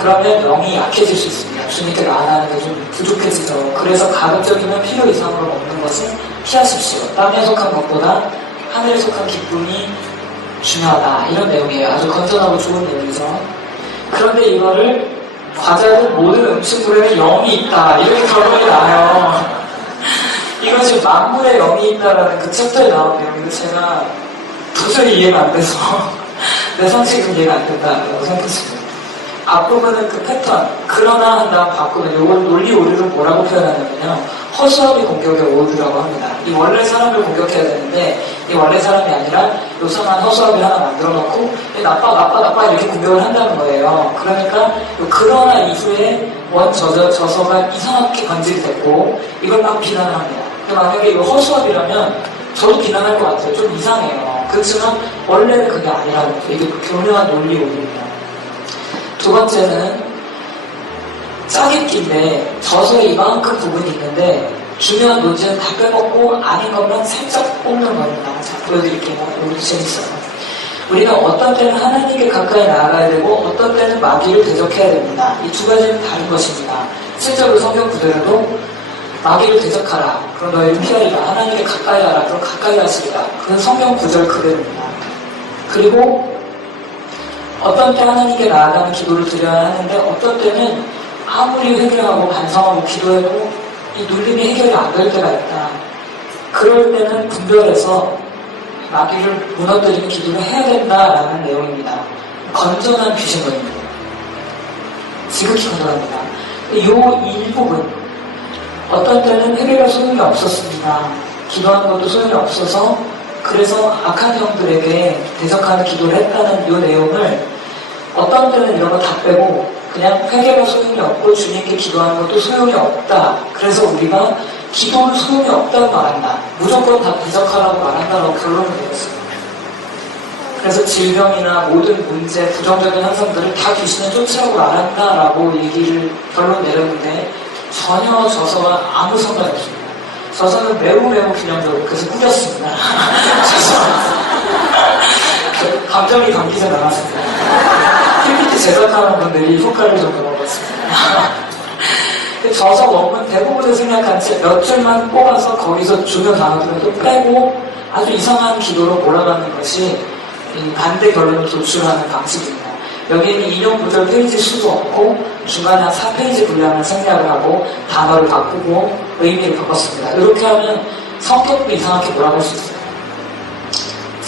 그러면 영이 약해질 수 있습니다. 주님께 나아가는 게 좀 부족해지죠. 그래서 가급적이면 필요 이상으로 먹는 것은 피하십시오. 땅에 속한 것보다 하늘에 속한 기쁨이 중요하다. 이런 내용이에요. 아주 건전하고 좋은 내용이죠. 그런데 이거를 과자든 모든 음식물에는 영이 있다. 이렇게 결론이 나요. 이건 지금 만물에 영이 있다라는 그 챕터에 나온 내용인데 제가 도저히 이해가 안 돼서 내 상식은 이해가 안 된다고 생각했습니다. 앞부분은 그 패턴, 그러나 한 다음 바꾸면 이걸 논리 오류를 뭐라고 표현하냐면요. 허수아비 공격의 오류라고 합니다. 이 원래 사람을 공격해야 되는데 이 원래 사람이 아니라 요상한 허수아비 하나 만들어 놓고 나빠 이렇게 공격을 한다는 거예요. 그러니까 그러나 이후에 저서가 이상하게 간질이 됐고 이걸 막 비난을 합니다. 만약에 이거 허수아비라면 저도 비난할 것 같아요. 좀 이상해요. 그렇지만 원래는 그게 아니라는 거죠. 이게 교묘한 논리 오류입니다. 두 번째는 짜깁기인데 저서에 이만큼 부분이 있는데 중요한 논지는 다 빼먹고 아닌 것만 살짝 뽑는 겁니다. 자, 보여드릴게요. 이것도 재밌어요. 우리는 어떤 때는 하나님께 가까이 나아가야 되고 어떤 때는 마귀를 대적해야 됩니다. 이 두 가지는 다른 것입니다. 실제로 성경 구절에도 마귀를 대적하라. 그럼 너희를 피하리라. 하나님께 가까이 하라. 그럼 가까이 하시리라. 그건 성경 구절 그대로입니다. 그리고 어떤 때 하나님께 나아가는 기도를 드려야 하는데 어떤 때는 아무리 회개하고 반성하고 기도해도 이 눌림이 해결이 안 될 때가 있다. 그럴 때는 분별해서 마귀를 무너뜨리는 기도를 해야 된다라는 내용입니다. 건전한 귀신론입니다. 지극히 건전합니다. 이 일부분 어떤 때는 회개가 소용이 없었습니다. 기도하는 것도 소용이 없어서 그래서 악한 영들에게 대적하는 기도를 했다는 이 내용을 어떤 때는 이런 거 다 빼고 그냥 회개가 소용이 없고 주님께 기도하는 것도 소용이 없다. 그래서 우리가 기도는 소용이 없다고 말한다. 무조건 다 대적하라고 말한다라고 결론을 내렸습니다. 그래서 질병이나 모든 문제, 부정적인 현상들을 다 귀신을 쫓으라고 말한다라고 결론 내렸는데 전혀 저서와 아무 상관이 없습니다. 저서는 매우 균형적으로 그래서 꾸겼습니다. 감정이 감기져 나갔습니다. PPT 제작하는 분들이 효과를 좀 얻었습니다. 저서 원문 대부분을 생략한 채 몇 줄만 뽑아서 거기서 중요 단어들도 빼고 아주 이상한 기도로 몰아가는 것이 이 반대 결론을 도출하는 방식입니다. 여기에는 인용 구절 페이지 수도 없고 중간에 한 4페이지 분량을 생략을 하고 단어를 바꾸고 의미를 바꿨습니다. 이렇게 하면 성격도 이상하게 몰아갈 수 있어요.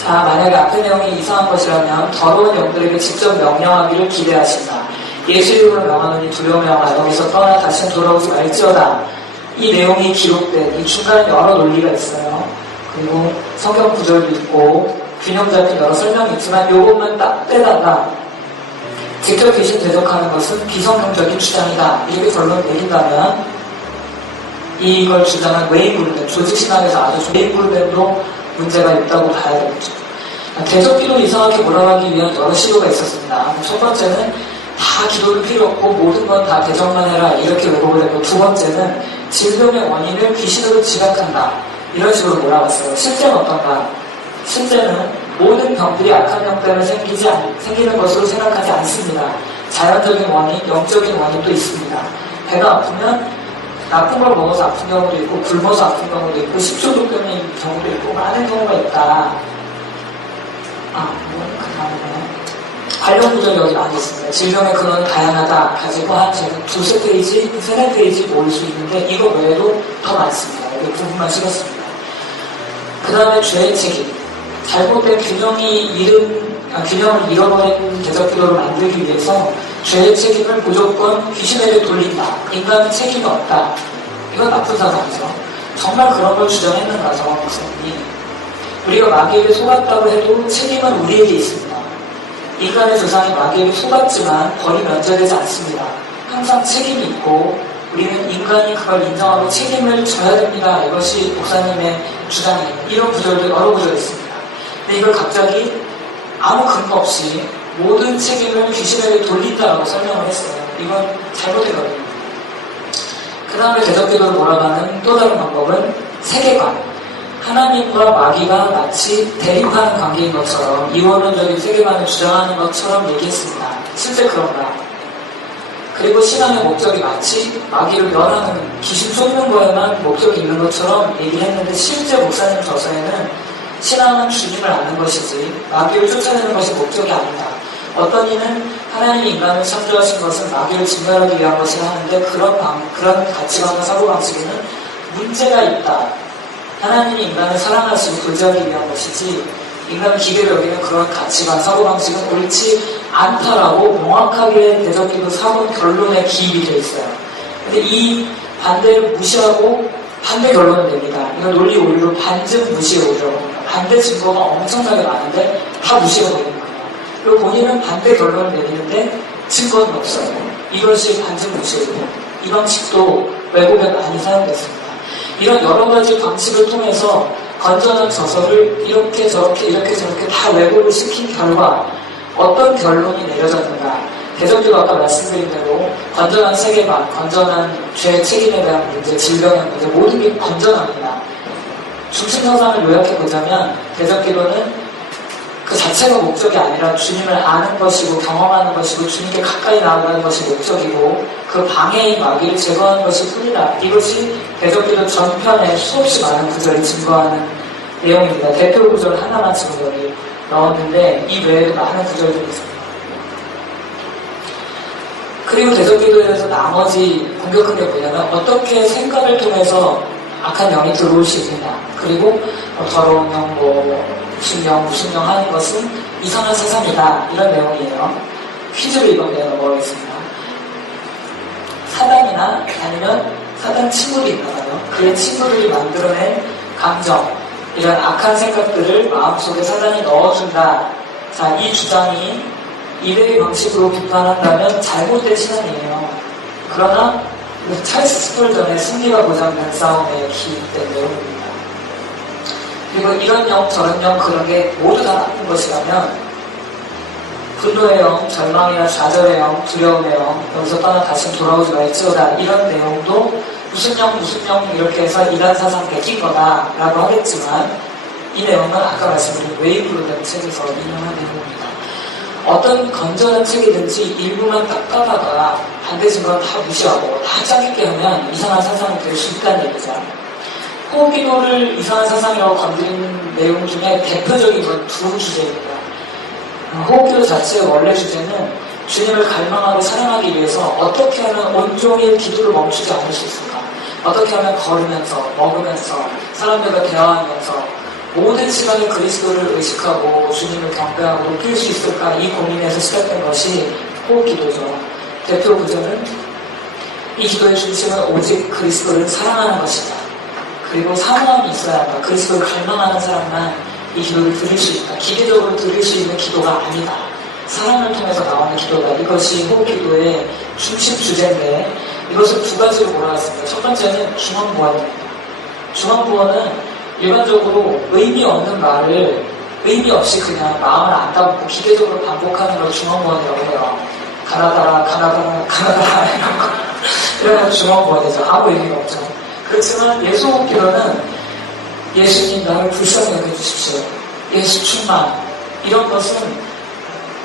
자, 만약에 앞의 내용이 이상한 것이라면 더러운 영들에게 직접 명령하기를 기대하신다. 예수 이름으로 명하노니 두려워하라. 여기서 떠나 다시는 돌아오지 말지어다. 이 내용이 기록된 이 중간에 여러 논리가 있어요. 그리고 성경 구절도 있고 균형 잡힌 여러 설명이 있지만 이것만 딱 떼다가 직접 귀신 대적하는 것은 비성경적인 주장이다. 이렇게 결론 내린다면 이걸 주장한 웨이브루덴, 조직신학에서 아주 웨이브루덴도 문제가 있다고 봐야 되겠죠. 대적기도 이상하게 몰아가기 위한 여러 시도가 있었습니다. 첫 번째는 다 기도를 필요 없고 모든 건 다 대적만 해라 이렇게 왜곡을 했고 두 번째는 질병의 원인을 귀신으로 지각한다. 이런 식으로 몰아갔어요. 실제는 어떤가? 실제는 모든 병들이 악한 영 때문에 생기는 것으로 생각하지 않습니다. 자연적인 원인, 영적인 원인도 있습니다. 배가 아프면 나쁜 걸 먹어서 아픈 경우도 있고 굶어서 아픈 경우도 있고 식중독 때문에 경우도 있고 많은 경우가 있다. 그 다음에 관련 구절이 여기 많이 있습니다. 질병의 근원은 다양하다 가지고 한 두세 페이지, 세네 페이지 모을 수 있는데 이거 외에도 더 많습니다. 여기 부분만 실었습니다. 그 다음에 죄의 책임. 잘못된 균형을 잃어버린 대적기도를 만들기 위해서 죄의 책임을 무조건 귀신에게 돌린다. 인간은 책임이 없다. 이건 나쁜 사상이죠. 정말 그런 걸 주장했는가, 정원 목사님이. 우리가 마귀에게 속았다고 해도 책임은 우리에게 있습니다. 인간의 조상이 마귀에게 속았지만 벌이 면제되지 않습니다. 항상 책임이 있고 우리는 인간이 그걸 인정하고 책임을 져야 됩니다. 이것이 목사님의 주장이에요. 이런 구절도 여러 구절 있습니다. 근데 이걸 갑자기 아무 근거 없이 모든 책임을 귀신에게 돌린다라고 설명을 했어요. 이건 잘못되거든요. 그 다음에 대적기도를 몰아가는 또 다른 방법은 세계관. 하나님과 마귀가 마치 대립하는 관계인 것처럼 이원론적인 세계관을 주장하는 것처럼 얘기했습니다. 실제 그런가? 그리고 신앙의 목적이 마치 마귀를 멸하는 귀신 쫓는 거에만 목적이 있는 것처럼 얘기를 했는데 실제 목사님 저서에는 신앙은 주님을 아는 것이지 마귀를 쫓아내는 것이 목적이 아니다. 어떤 이는 하나님이 인간을 창조하신 것은 마귀를 진멸하기 위한 것이라 하는데 그런 가치관과 사고방식에는 문제가 있다. 하나님이 인간을 사랑하시고 구제하기 위한 것이지 인간을 기계로 여기는 그런 가치관, 사고방식은 옳지 않다라고 명확하게 대적기도 사본 결론에 기입이 되어 있어요. 근데 이 반대를 무시하고 반대 결론을 냅니다. 이건 논리 오류로 반증 무시의 오류라고 합니다. 반대 증거가 엄청나게 많은데 다 무시해버리는 거예요. 그리고 본인은 반대 결론을 내리는데 증거는 없어요. 이것이 반증 무시의 오류. 이 방식도 왜곡에 많이 사용됐습니다. 이런 여러 가지 방식을 통해서 건전한 저서를 이렇게 저렇게 다 왜곡을 시킨 결과 어떤 결론이 내려졌는가. 대적기도 아까 말씀드린 대로 건전한 세계관, 건전한 죄 책임에 대한 문제, 질병의 문제 모든 게 건전합니다. 중심 사상을 요약해보자면 대적기도는 그 자체가 목적이 아니라 주님을 아는 것이고 경험하는 것이고 주님께 가까이 나아가는 것이 목적이고 그 방해인 마귀를 제거하는 것이 뿐이다. 이것이 대적기도 전편에 수없이 많은 구절이 증거하는 내용입니다. 대표 구절 하나만 지금 여기 넣었는데 이 외에도 많은 구절들이 있습니다. 그리고 대적기도에서 나머지 공격한 게 뭐냐면 어떻게 생각을 통해서 악한 영이 들어올 수 있느냐. 그리고 더러운 영, 무슨 영 하는 것은 이상한 세상이다. 이런 내용이에요. 퀴즈를 이번에 넘어가겠습니다. 사단이나 아니면 사단 친구들이 있나봐요. 그의 친구들이 만들어낸 감정, 이런 악한 생각들을 마음속에 사단이 넣어준다. 자, 이 주장이 이래의 방식으로 비판한다면 잘못된 신앙이에요. 그러나 찰스 스폴전의 승리가 보장된 싸움에 기인된 내용입니다. 그리고 이런 영, 저런 영, 그런 게 모두 다 나쁜 것이라면 분노의 영, 절망이나 좌절의 영, 두려움의 영, 여기서 떠나 다시 돌아오지 말지어다. 이런 내용도 무슨 영 이렇게 해서 이단 사상 베낀 거다라고 하겠지만 이 내용은 아까 말씀드린 웨이브로 된 책에서 인용한 내용입니다. 어떤 건전한 책이든지 일부만 딱 따다가 반대 증거는 다 무시하고 다 짜깁게 하면 이상한 사상이 될 수 있다는 얘기죠. 호흡기도를 이상한 사상이라고 건드리는 내용 중에 대표적인 건 두 주제입니다. 호흡기도 자체의 원래 주제는 주님을 갈망하고 사랑하기 위해서 어떻게 하면 온종일 기도를 멈추지 않을 수 있을까? 어떻게 하면 걸으면서, 먹으면서, 사람들과 대화하면서 모든 시간에 그리스도를 의식하고 주님을 경배하고 높일 수 있을까? 이 고민에서 시작된 것이 호흡기도죠. 대표 구절은 이 기도의 중심은 오직 그리스도를 사랑하는 것이다. 그리고 사모함이 있어야 한다. 그리스도를 갈망하는 사람만 이 기도를 드릴 수 있다. 기계적으로 드릴 수 있는 기도가 아니다. 사랑을 통해서 나오는 기도다. 이것이 호흡기도의 중심 주제인데 이것을 두 가지로 몰아갔습니다. 첫 번째는 중언부언입니다. 중언부언은 일반적으로 의미 없는 말을 의미 없이 그냥 마음을 안 담고 기계적으로 반복하는 걸 중언부언이라고 해요. 가나다라 이런 거. 이런 건 중언부언이죠. 아무 의미가 없죠. 그렇지만 예수 호흡기도는 예수님 나를 불쌍히 여겨주십시오. 예수 충만. 이런 것은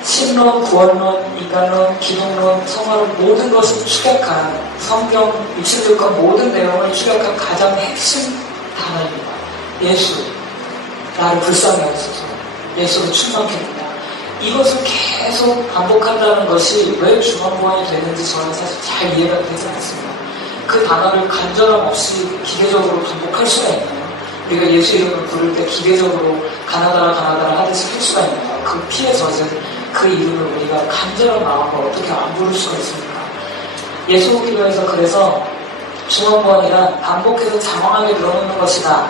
신론, 구원론, 인간론, 기독론, 성화론 모든 것을 추격한 성경 66권 모든 내용을 추격한 가장 핵심 단어입니다. 예수, 나를 불쌍히 여기소서. 예수로 충만케 된다. 이것을 계속 반복한다는 것이 왜 중언부언이 되는지 저는 사실 잘 이해가 되지 않습니다. 그 단어를 간절함 없이 기계적으로 반복할 수가 있나요? 우리가 예수 이름을 부를 때 기계적으로 가나다라 하듯이 할 수가 있나요? 그 피에 젖은 그 이름을 우리가 간절한 마음으로 어떻게 안 부를 수가 있습니까? 예수 기도에서 그래서 중원부원이란 반복해서 장황하게 늘어놓는 것이다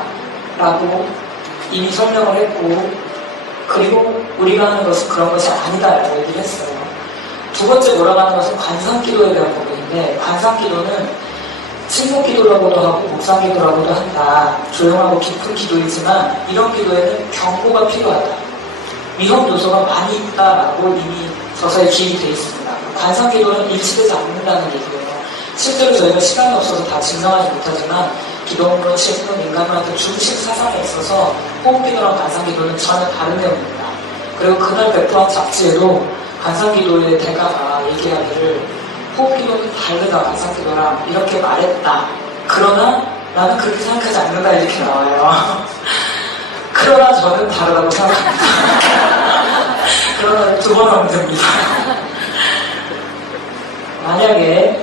라고 이미 설명을 했고, 그리고 우리가 하는 것은 그런 것이 아니다 라고 얘기를 했어요. 두 번째 몰아가는 것은 관상기도에 대한 부분인데, 관상기도는 침묵기도라고도 하고 묵상기도라고도 한다. 조용하고 깊은 기도이지만 이런 기도에는 경고가 필요하다. 위험 요소가 많이 있다라고 이미 저서에 기입이 되어 있습니다. 관상기도는 일치되지 않는다는 얘기예요. 실제로 저희가 시간이 없어서 다 증명하지 못하지만 기독교, 신분, 인간한테 중식 사상에 있어서 호흡기도랑 관상기도는 전혀 다른 내용입니다. 그리고 그날 배포한 잡지에도 관상기도의 대가가 얘기하기를 호흡기도는 다르다, 관상기도랑 이렇게 말했다. 그러나 나는 그렇게 생각하지 않는다 이렇게 나와요. 그러나 저는 다르다고 생각합니다. 그러나 두 번 하면 됩니다. 만약에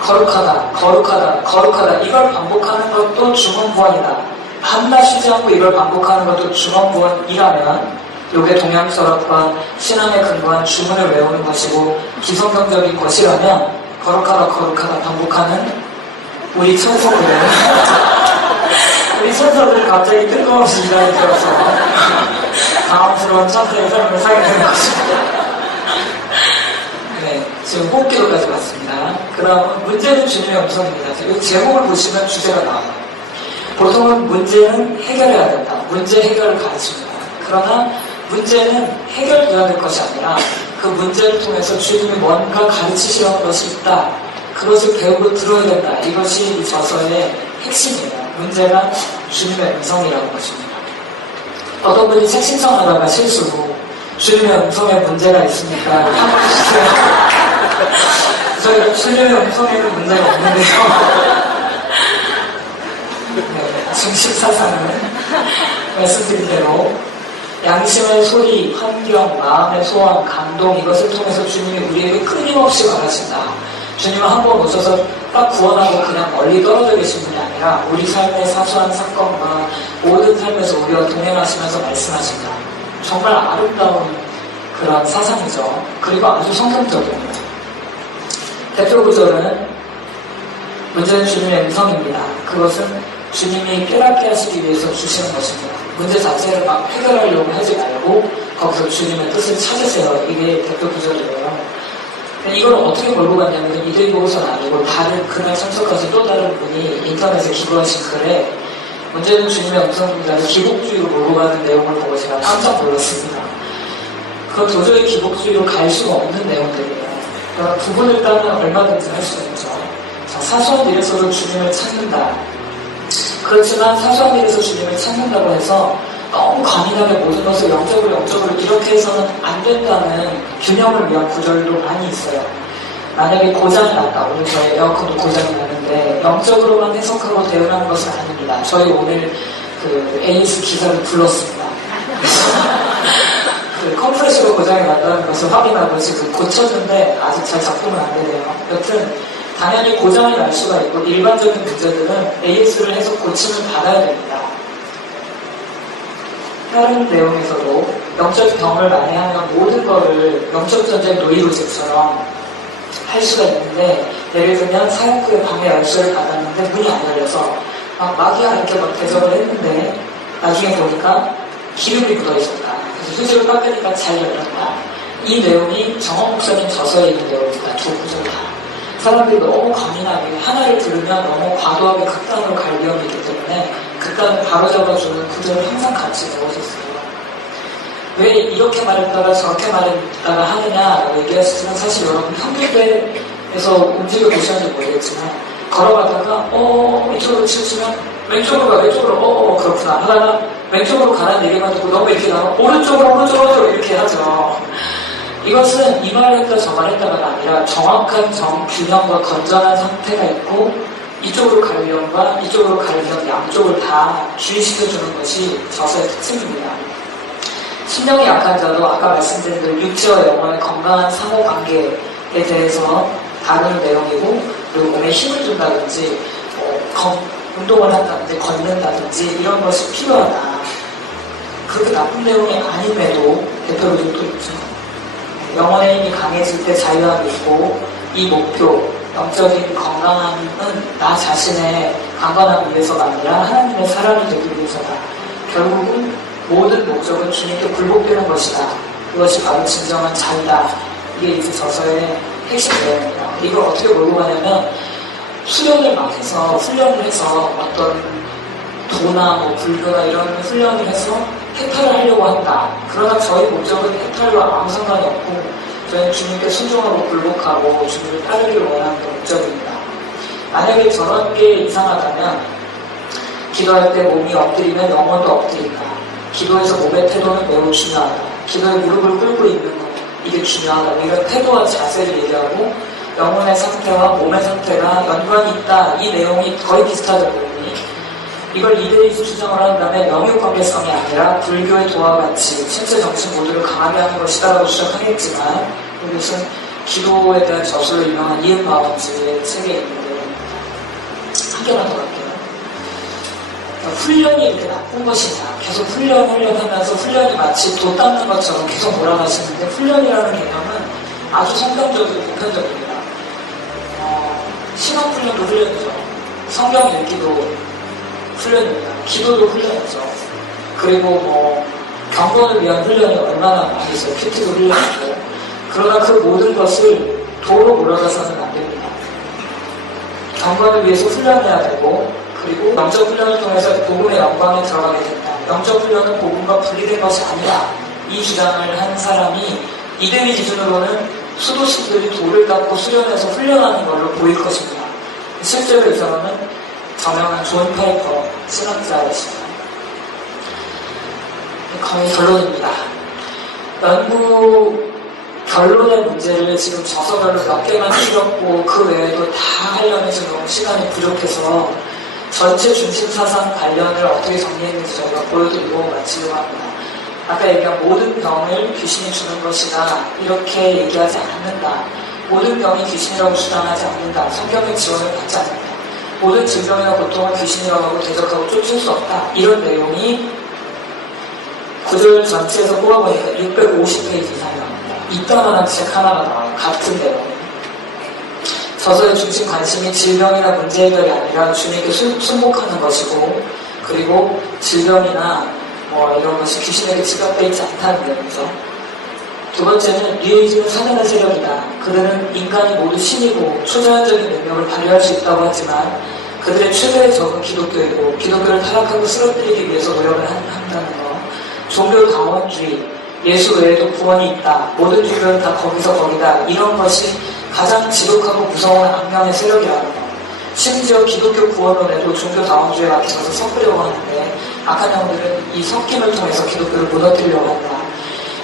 거룩하다 이걸 반복하는 것도 중언부언이다. 밤낮 쉬지 않고 이걸 반복하는 것도 중언부언이라면 요게 동양철학과 신앙에 근거한 주문을 외우는 것이고 기성경적인 것이라면 거룩하다 반복하는 우리 천사들은 우리 천사들은 갑자기 뜬금없이 이단이 되어서 당황스러운 천사의 삶을 살게 되는 것입니다. 네, 지금 호흡기도까지 왔습니다. 그 다음 문제는 주님의 음성입니다. 이 제목을 보시면 주제가 나와요. 보통은 문제는 해결해야 된다. 문제 해결을 가르칩니다. 그러나 문제는 해결돼야 될 것이 아니라 그 문제를 통해서 주님이 뭔가 가르치시려는 것이 있다. 그것을 배우고 들어야 된다. 이것이 이 저서의 핵심이에요. 문제가 주님의 음성이라는 것입니다. 어떤 분이 책 신청하다가 실수로 주님의 음성에 문제가 있습니까? 한번 주세요. 저희가 주님의 음성에는 문제가 없는데요. 네, 중심사상은 말씀드린 대로 양심의 소리, 환경, 마음의 소원, 감동 이것을 통해서 주님이 우리에게 끊임없이 말하신다. 주님은 한 번 오셔서 딱 구원하고 그냥 멀리 떨어져 계신 분이 아니라 우리 삶의 사소한 사건과 모든 삶에서 우리와 동행하시면서 말씀하신다. 정말 아름다운 그런 사상이죠. 그리고 아주 성경적입니다. 대표 구절은 문제는 주님의 음성입니다. 그것은 주님이 깨닫게 하시기 위해서 주시는 것입니다. 문제 자체를 막 해결하려고 하지 말고 거기서 주님의 뜻을 찾으세요. 이게 대표 구절이에요. 이걸 어떻게 몰고 갔냐면 이들이 보고서는 아니고 다른 그날 참석하신 또 다른 분이 인터넷에 기고하신 글에 문제는 주님의 음성입니다. 기복주의로 몰고 가는 내용을 보고 제가 깜짝 놀랐습니다. 그건 도저히 기복주의로 갈 수가 없는 내용들이에요. 그러니까 부분을 따면 얼마든지 할 수 있죠. 자, 사소한 일에서도 주님을 찾는다. 그렇지만 사소한 일에서 주님을 찾는다고 해서 너무 과민하게 모든 것을 영적으로 이렇게 해서는 안 된다는 균형을 위한 구절도 많이 있어요. 만약에 고장이 났다. 오늘 저희 에어컨도 고장이 나는데 영적으로만 해석하고 대응하는 것은 아닙니다. 저희 오늘 그 AS 기사를 불렀습니다. 그 컴프레셔가 고장이 났다는 것을 확인하고 지금 고쳤는데 아직 잘 작동은 안 되네요. 여튼 당연히 고장이 날 수가 있고 일반적인 문제들은 AS를 해서 고침을 받아야 됩니다. 다른 내용에서도 영적 병을 만회하면 모든 거를 영적 전쟁 노이로제처럼 할 수가 있는데, 예를 들면 사역 후에 방에 열쇠를 받았는데 문이 안 열려서 막이야 이렇게 막 대접을 했는데 나중에 보니까 기름이 묻어 있었다. 그래서 휴지를 깎으니까 잘 열렸다. 이 내용이 정원 목사님 저서에 있는 내용입니다. 두 구절 다. 사람들이 너무 과민하게 하나를 들으면 너무 과도하게 극단으로 갈 위험이 있기 때문에 극단을 바로잡아주는 구절을 항상 같이 적어줬어요. 왜 이렇게 말했다가 저렇게 말했다가 하느냐라고 얘기하시지만 사실 여러분 현대에서 움직여 보셨는지 모르겠지만 걸어가다가 이쪽으로 치우치면 왼쪽으로 가 왼쪽으로 그렇구나 하다가 왼쪽으로 가라는 얘기만 듣고 너무 이렇게 나면 오른쪽으로 이렇게 하죠. 이것은 이 말을 했다 저 말을 했다가 아니라 정확한 정균형과 건전한 상태가 있고 이쪽으로 갈 위험과 이쪽으로 갈 위험 양쪽을 다 주의시켜주는 것이 저서의 특징입니다. 심령이 약한 자도 아까 말씀드린 대로 육체와 영혼의 건강한 상호관계에 대해서 다루는 내용이고, 그리고 몸에 힘을 준다든지 운동을 한다든지 걷는다든지 이런 것이 필요하다. 그렇게 나쁜 내용이 아님에도 대표적으로 또 있죠. 영혼의 힘이 강해질 때 자유함이 있고 이 목표, 영적인 건강함은 나 자신의 강건함을 위해서가 아니라 하나님의 사람이 되기 위해서다. 결국은 모든 목적은 주님께 굴복되는 것이다. 그것이 바로 진정한 자유다. 이게 이제 저서의 핵심 내용입니다. 이걸 어떻게 몰고 가냐면 수련을 막 해서 훈련을 해서 어떤 도나 뭐 불교나 이런 훈련을 해서 해탈을 하려고 한다. 그러나 저희 목적은 해탈과 아무 상관이 없고 저희는 주님께 순종하고 굴복하고 주님을 따르기를 원하는 게 목적입니다. 만약에 저런 게 이상하다면 기도할 때 몸이 엎드리면 영혼도 엎드린다. 기도에서 몸의 태도는 매우 중요하다. 기도에 무릎을 꿇고 있는 것 이게 중요하다. 이런 태도와 자세를 얘기하고 영혼의 상태와 몸의 상태가 연관이 있다. 이 내용이 거의 비슷하다 보니 이걸 이대로 주장을 한다면 영육관계성이 아니라 불교의 도와 같이 신체 정신 모두를 강하게 하는 것이다라고 주장하겠지만 이것은 기도에 대한 저술로 유명한 이은 바운즈의 책에 있는데 한 개만 더 할게요. 훈련이 이렇게 나쁜 것이냐 계속 훈련하면서 훈련이 마치 도 닦는 것처럼 계속 몰아가시는데 훈련이라는 개념은 아주 성경적이고 보편적입니다. 신앙훈련도 훈련이죠. 성경 읽기도 훈련입니다. 기도도 훈련이죠. 그리고 뭐 경건을 위한 훈련이 얼마나 많이 있어요. 큐티도 훈련이고. 그러나 그 모든 것을 도로 몰아가서는 안 됩니다. 경건을 위해서 훈련해야 되고 그리고 영적 훈련을 통해서 복음의 영광에 들어가게 된다. 영적 훈련은 복음과 분리된 것이 아니라 이 주장을 한 사람이 이대위 기준으로는 수도신들이 돌을 닦고 수련해서 훈련하는 걸로 보일 것입니다. 실제로 이 사람은 저명한 존 파이퍼 신학자이십니다. 거의 결론입니다. 연구 결론의 문제를 지금 저서별로 몇 개만 줄였고 그 외에도 다 하려면 지금 너무 시간이 부족해서 전체 중심 사상 관련을 어떻게 정리했는지 저희가 보여드리고 마치려고 합니다. 아까 얘기한 모든 병을 귀신이 주는 것이다. 이렇게 얘기하지 않는다. 모든 병이 귀신이라고 주장하지 않는다. 성경의 지원을 받지 않는다. 모든 질병이나 고통을 귀신이라고 하고 대적하고 쫓을 수 없다. 이런 내용이 구절 전체에서 뽑아보니까 650페이지 이상이 나옵니다. 이따만한 책 하나가 나와요. 같은 내용. 저서의 중심 관심이 질병이나 문제 해결이 아니라 주님께 순복하는 것이고 그리고 질병이나 뭐 이런 것이 귀신에게 지각되어 있지 않다는 내용이죠. 두 번째는 뉴에이지는 사단의 세력이다. 그들은 인간이 모두 신이고 초자연적인 능력을 발휘할 수 있다고 하지만 그들의 최대의 적은 기독교이고 기독교를 타락하고 쓰러뜨리기 위해서 노력을 한다는 것. 종교 다원주의, 예수 외에도 구원이 있다. 모든 종교는 다 거기서 거기다. 이런 것이 가장 지독하고 무서운 악령의 세력이라는 것. 심지어 기독교 구원론에도 종교 다원주의 같은 것을 섞으려고 하는데 악한 영들은 이 섞임을 통해서 기독교를 무너뜨리려고 한다.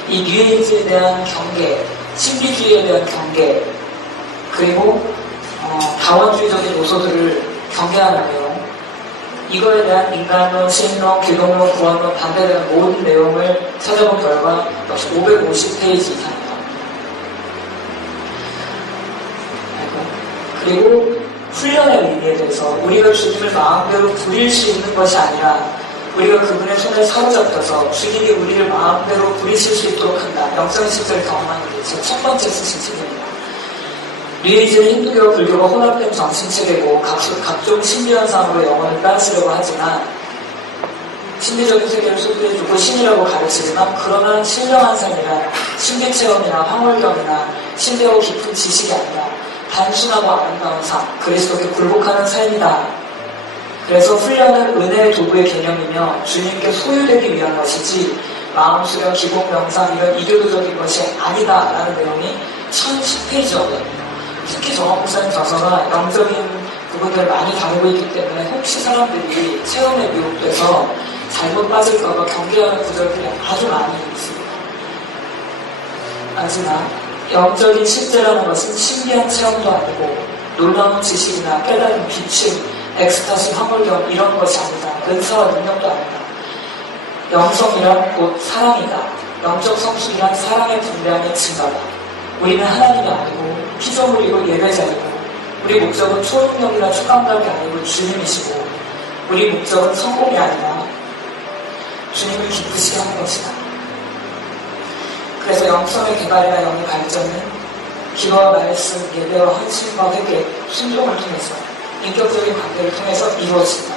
이 뉴에이지에 대한 경계, 신비주의에 대한 경계, 그리고 다원주의적인 요소들을 경계하는 내용, 이거에 대한 인간론, 신론, 기독론, 구원론 반대되는 모든 내용을 찾아본 결과 역시 550페이지 이상입니다. 그리고 훈련의 의미에 대해서 우리가 주님을 마음대로 부릴 수 있는 것이 아니라 우리가 그분의 손에 사로잡혀서 주님이 우리를 마음대로 부리실 수 있도록 한다. 영성의 실제를 경험하는 게 제 첫 번째 쓰신 책입니다. 뉴에이지는 힌두교와 불교가 혼합된 정신체계고 각종 신비현상으로 영혼을 빼앗으려고 하지만 신비적인 세계를 소개해주고 신이라고 가르치지만 그러나 신령한 삶이란 신비체험이나 황홀경이나 신비하고 깊은 지식이 아니라 단순하고 아름다운 삶, 그리스도께 굴복하는 삶이다. 그래서 훈련은 은혜의 도구의 개념이며 주님께 소유되기 위한 것이지 마음 수련, 기복 명상 이런 이교도적인 것이 아니다 라는 내용이 1010페이지거든요. 특히 정학 목사님 저서가 영적인 부분들을 많이 다루고 있기 때문에 혹시 사람들이 체험에 미혹돼서 잘못 빠질까봐 경계하는 구절들이 아주 많이 있습니다. 하지만 영적인 실제라는 것은 신비한 체험도 아니고 놀라운 지식이나 깨달은 비춤, 엑스타시, 황홀경 이런 것이 아니다. 은사와 능력도 아니다. 영성이란 곧 사랑이다. 영적 성숙이란 사랑의 분량의 증가다. 우리는 하나님이 아니고 피조물이고 예배자이고 우리 목적은 초능력이나 축감각이 아니고 주님이시고 우리 목적은 성공이 아니라 주님을 기쁘시게 하는 것이다. 그래서 영성의 개발이나 영의 발전은 기도와 말씀, 예배와 헌신과 회개, 순종을 통해서 인격적인 관계를 통해서 이루어진다.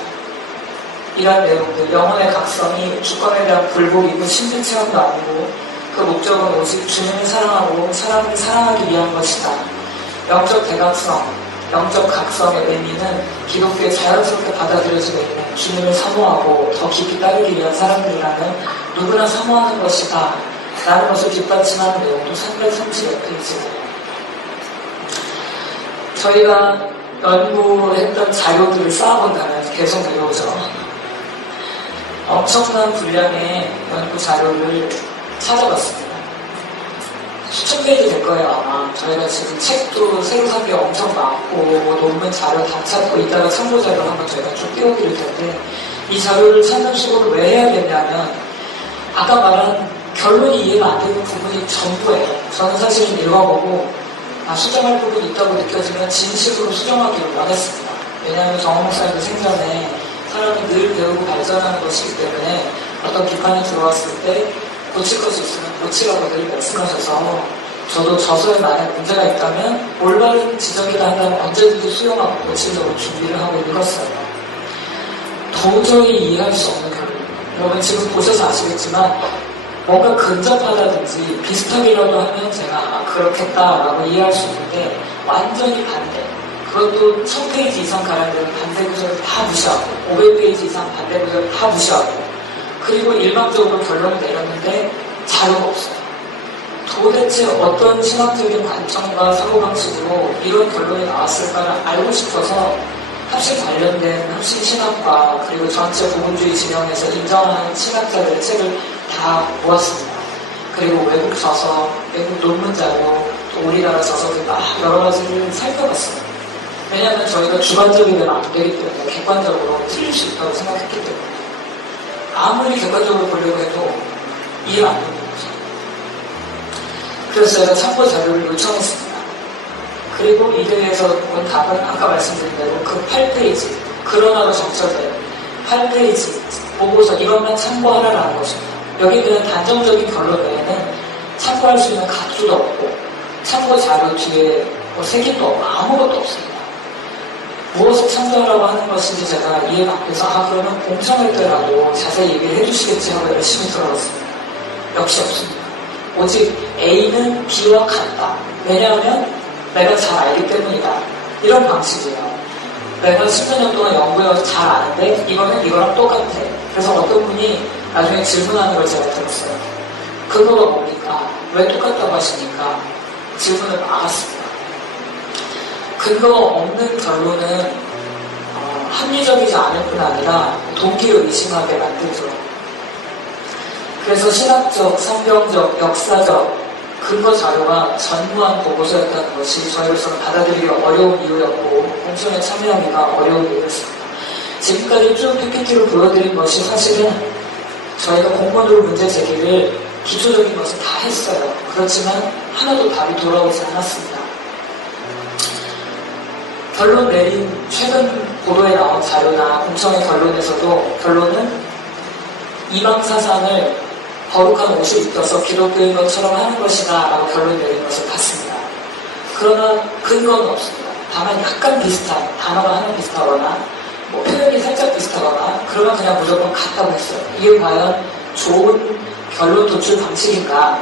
이러한 내용들, 영혼의 각성이 주권에 대한 불복이고 신분 체험도 아니고 그 목적은 오직 주님을 사랑하고 사람을 사랑하기 위한 것이다. 영적 대각성, 영적 각성의 의미는 기독교에 자연스럽게 받아들여지고 있는 주님을 사모하고 더 깊이 따르기 위한 사람들이라면 누구나 사모하는 것이다 라는 것을 뒷받침하는 내용도 330페이지입니다. 저희가 연구했던 자료들을 쌓아본다면 계속 내려오죠. 엄청난 분량의 연구 자료를 찾아봤습니다. 수천 페이지 될 거예요, 아마. 저희가 지금 책도 새로 산 게 엄청 많고, 논문 자료 다 찾고, 이따가 참고 자료 한번 저희가 쭉 띄워드릴 텐데, 이 자료를 찾는 식으로 왜 해야겠냐면, 아까 말한 결론이 이해가 안 되는 부분이 전부예요. 저는 사실은 읽어보고, 수정할 부분이 있다고 느껴지면 진실로 수정하기를 원했습니다. 왜냐하면 정원 목사님도 생전에 사람이 늘 배우고 발전하는 것이기 때문에 어떤 비판이 들어왔을 때 고칠 것이 있으면 고치라고 늘 말씀하셔서 저도 저서에 만약 문제가 있다면 올바른 지적이라 한다면 언제든지 수용하고 고치려고 준비를 하고 읽었어요. 도저히 이해할 수 없는 결론입니다. 여러분 지금 보셔서 아시겠지만 뭔가 근접하다든지 비슷하기라도 하면 제가 그렇겠다라고 이해할 수 있는데 완전히 반대. 그것도 1000페이지 이상 가라앉은 반대 구절을 다 무시하고 500페이지 이상 반대 구절을 다 무시하고 그리고 일방적으로 결론을 내렸는데 자료가 없어요. 도대체 어떤 신학적인 관점과 사고방식으로 이런 결론이 나왔을까를 알고 싶어서 합신 관련된 합신 신학과 그리고 전체 복음주의 진영에서 인정하는 신학자들의 책을 다 모았습니다. 그리고 외국 저서, 외국 논문 자료, 또 우리나라 저서들 막 여러 가지를 살펴봤습니다. 왜냐하면 저희가 주관적이면 안 되기 때문에 객관적으로 틀릴 수 있다고 생각했기 때문에 아무리 객관적으로 보려고 해도 이해가 안 되는 거죠. 그래서 제가 참고 자료를 요청했습니다. 그리고 이에 대해서 본 답은 아까 말씀드린 대로 그 8페이지, 그러나로 정처된 8페이지 보고서 이것만 참고하라라는 것입니다. 여기에 대한 단정적인 결론 외에는 참고할 수 있는 각주도 없고 참고 자료 뒤에 색임도 없고 아무것도 없습니다. 무엇을 참고하라고 하는 것인지 제가 이해가 안 돼서 그러면 공청할 때라도 자세히 얘기를 해주시겠지 하고 열심히 들어봤습니다. 역시 없습니다. 오직 A는 B와 같다. 왜냐하면 내가 잘 알기 때문이다. 이런 방식이에요. 내가 10여 년 동안 연구해서 잘 아는데 이거는 이거랑 똑같아. 그래서 어떤 분이 나중에 질문하는 걸 제가 들었어요. 그거가 뭡니까? 왜 똑같다고 하십니까? 질문을 막았습니다. 근거 없는 결론은 합리적이지 않을 뿐 아니라 동기를 의심하게 만들죠. 그래서 신학적, 성경적, 역사적 근거 자료가 전무한 보고서였다는 것이 저희로서는 받아들이기 어려운 이유였고 공청에 참여하기가 어려운 이유였습니다. 지금까지 쭉 PPT로 보여드린 것이 사실은 저희가 공무원으로 문제 제기를 기초적인 것을 다 했어요. 그렇지만 하나도 답이 돌아오지 않았습니다. 결론 내린 최근 보도에 나온 자료나 공청의 결론에서도 결론은 이방사상을 거룩한 옷을 입혀서 기독교인 것처럼 하는 것이다 라고 결론 내린 것을 봤습니다. 그러나 근거는 없습니다. 다만 약간 비슷한 단어가 하나 비슷하거나 표현이 살짝 비슷하거나 그러면 그냥 무조건 같다고 했어요. 이게 과연 좋은 결론 도출 방식인가?